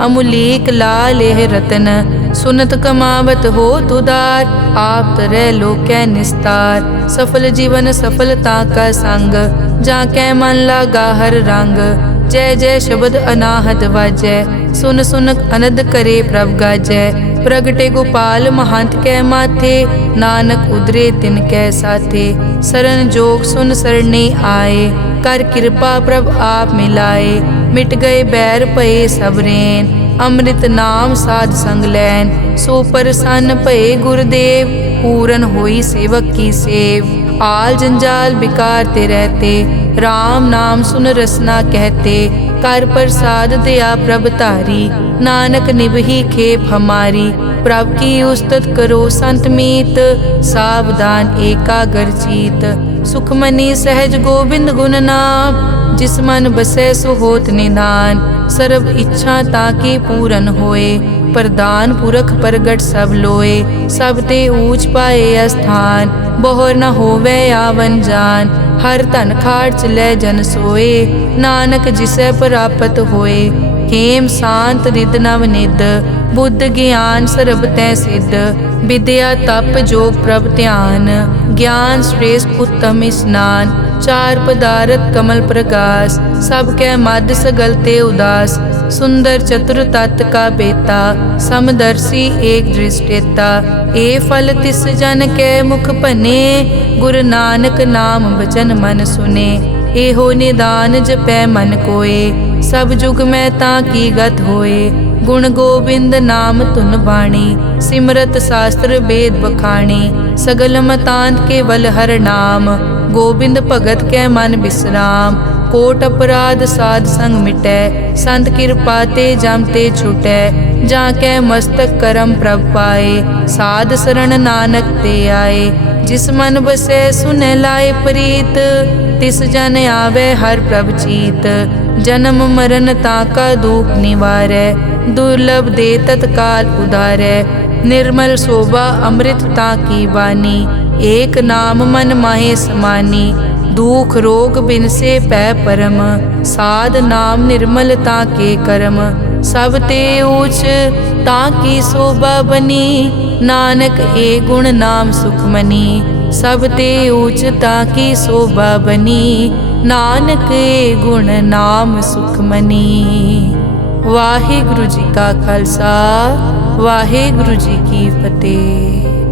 अमुलीक लाल यह रतन, सुनत कमावत हो तुदार, आप तरह लोकै निस्तार, सफल जीवन सफलता का संग, जाकै मन लागा हर रंग, जय जय शब्द अनाहत वाजै, सुन सुन अनद करे प्रभ गाजै, प्रगटे गोपाल महंत कै माथे, नानक उदरे तिन कै साथे, सरन जोग सुन सरने आए, कर कृपा प्रभ आप मिलाए, मिट गए बैर भये सब रैन, अमृत नाम साध संग लैन, सो प्रसन्न भये गुरुदेव, पूरन होई सेवक की सेव, आल जंजाल बिकार ते रहते, राम नाम सुन रसना कहते, कर प्रसाद दया प्रभ तारी, नानक निभही खेप हमारी, प्रभ की उस्तत करो संत मीत, सावधान एकाग्र चीत, सुखमनी सहज गोबिंद गुण नाम, जिस मन बसै सो होत निधान, सर्व इच्छा ताकि पूरन होए, प्रदान पुरख प्रगट सब लोए, सब ते ऊंच पाए अस्थान, बोहर न होवे आवन जान, हर धन खाट लै जन सोए, नानक जिसै प्राप्त होए, हेम शांत रिद नव निद, बुद्ध ज्ञान सर्ब तै सिद्ध, विद्या तप जोग प्रभ ध्यान, ज्ञान श्रेष्ठ उत्तम स्नान, चार पदारथ कमल प्रकाश, सब कै मद सगल ते उदास, सुंदर चतुर तत् का बेता, समदर्शी एक दृष्टेता, ए फल तिस जन कै मुख बने, गुरु नानक नाम वचन मन सुने, एहो निदान जपै मन कोय, सब जुग में ताकी गत होए, गुण गोबिंद नाम धुन बाणी, सिमरत शास्त्र वेद बखाणी, सगल मतांत केवल हर नाम, गोबिंद भगत कै मन विश्राम, कोट अपराध साध संग मिटै, संत कृपा ते जम ते छुटै, जाकै मस्तक करम प्रभ पाए, साध शरण नानक ते आए, जिस मन बसै सुनै लाए प्रीत, तिस जन आवे हर प्रभ चीत, जन्म मरण ताका दुख निवारै, दुर्लभ दे तत्काल उधारै, निर्मल शोभा अमृत ताकी वानी, एक नाम मन माहे समानी, दुख रोग बिन से पै परम, साध नाम निर्मल ताके करम, सब ते ऊच ताकी शोभा बनी, नानक ए गुण नाम सुखमनी, सब ते ऊच ताकी शोभा बनी, नानक ए गुण नाम सुखमनी। वाहिगुरु जी का खालसा, वाहिगुरु जी की फतेह।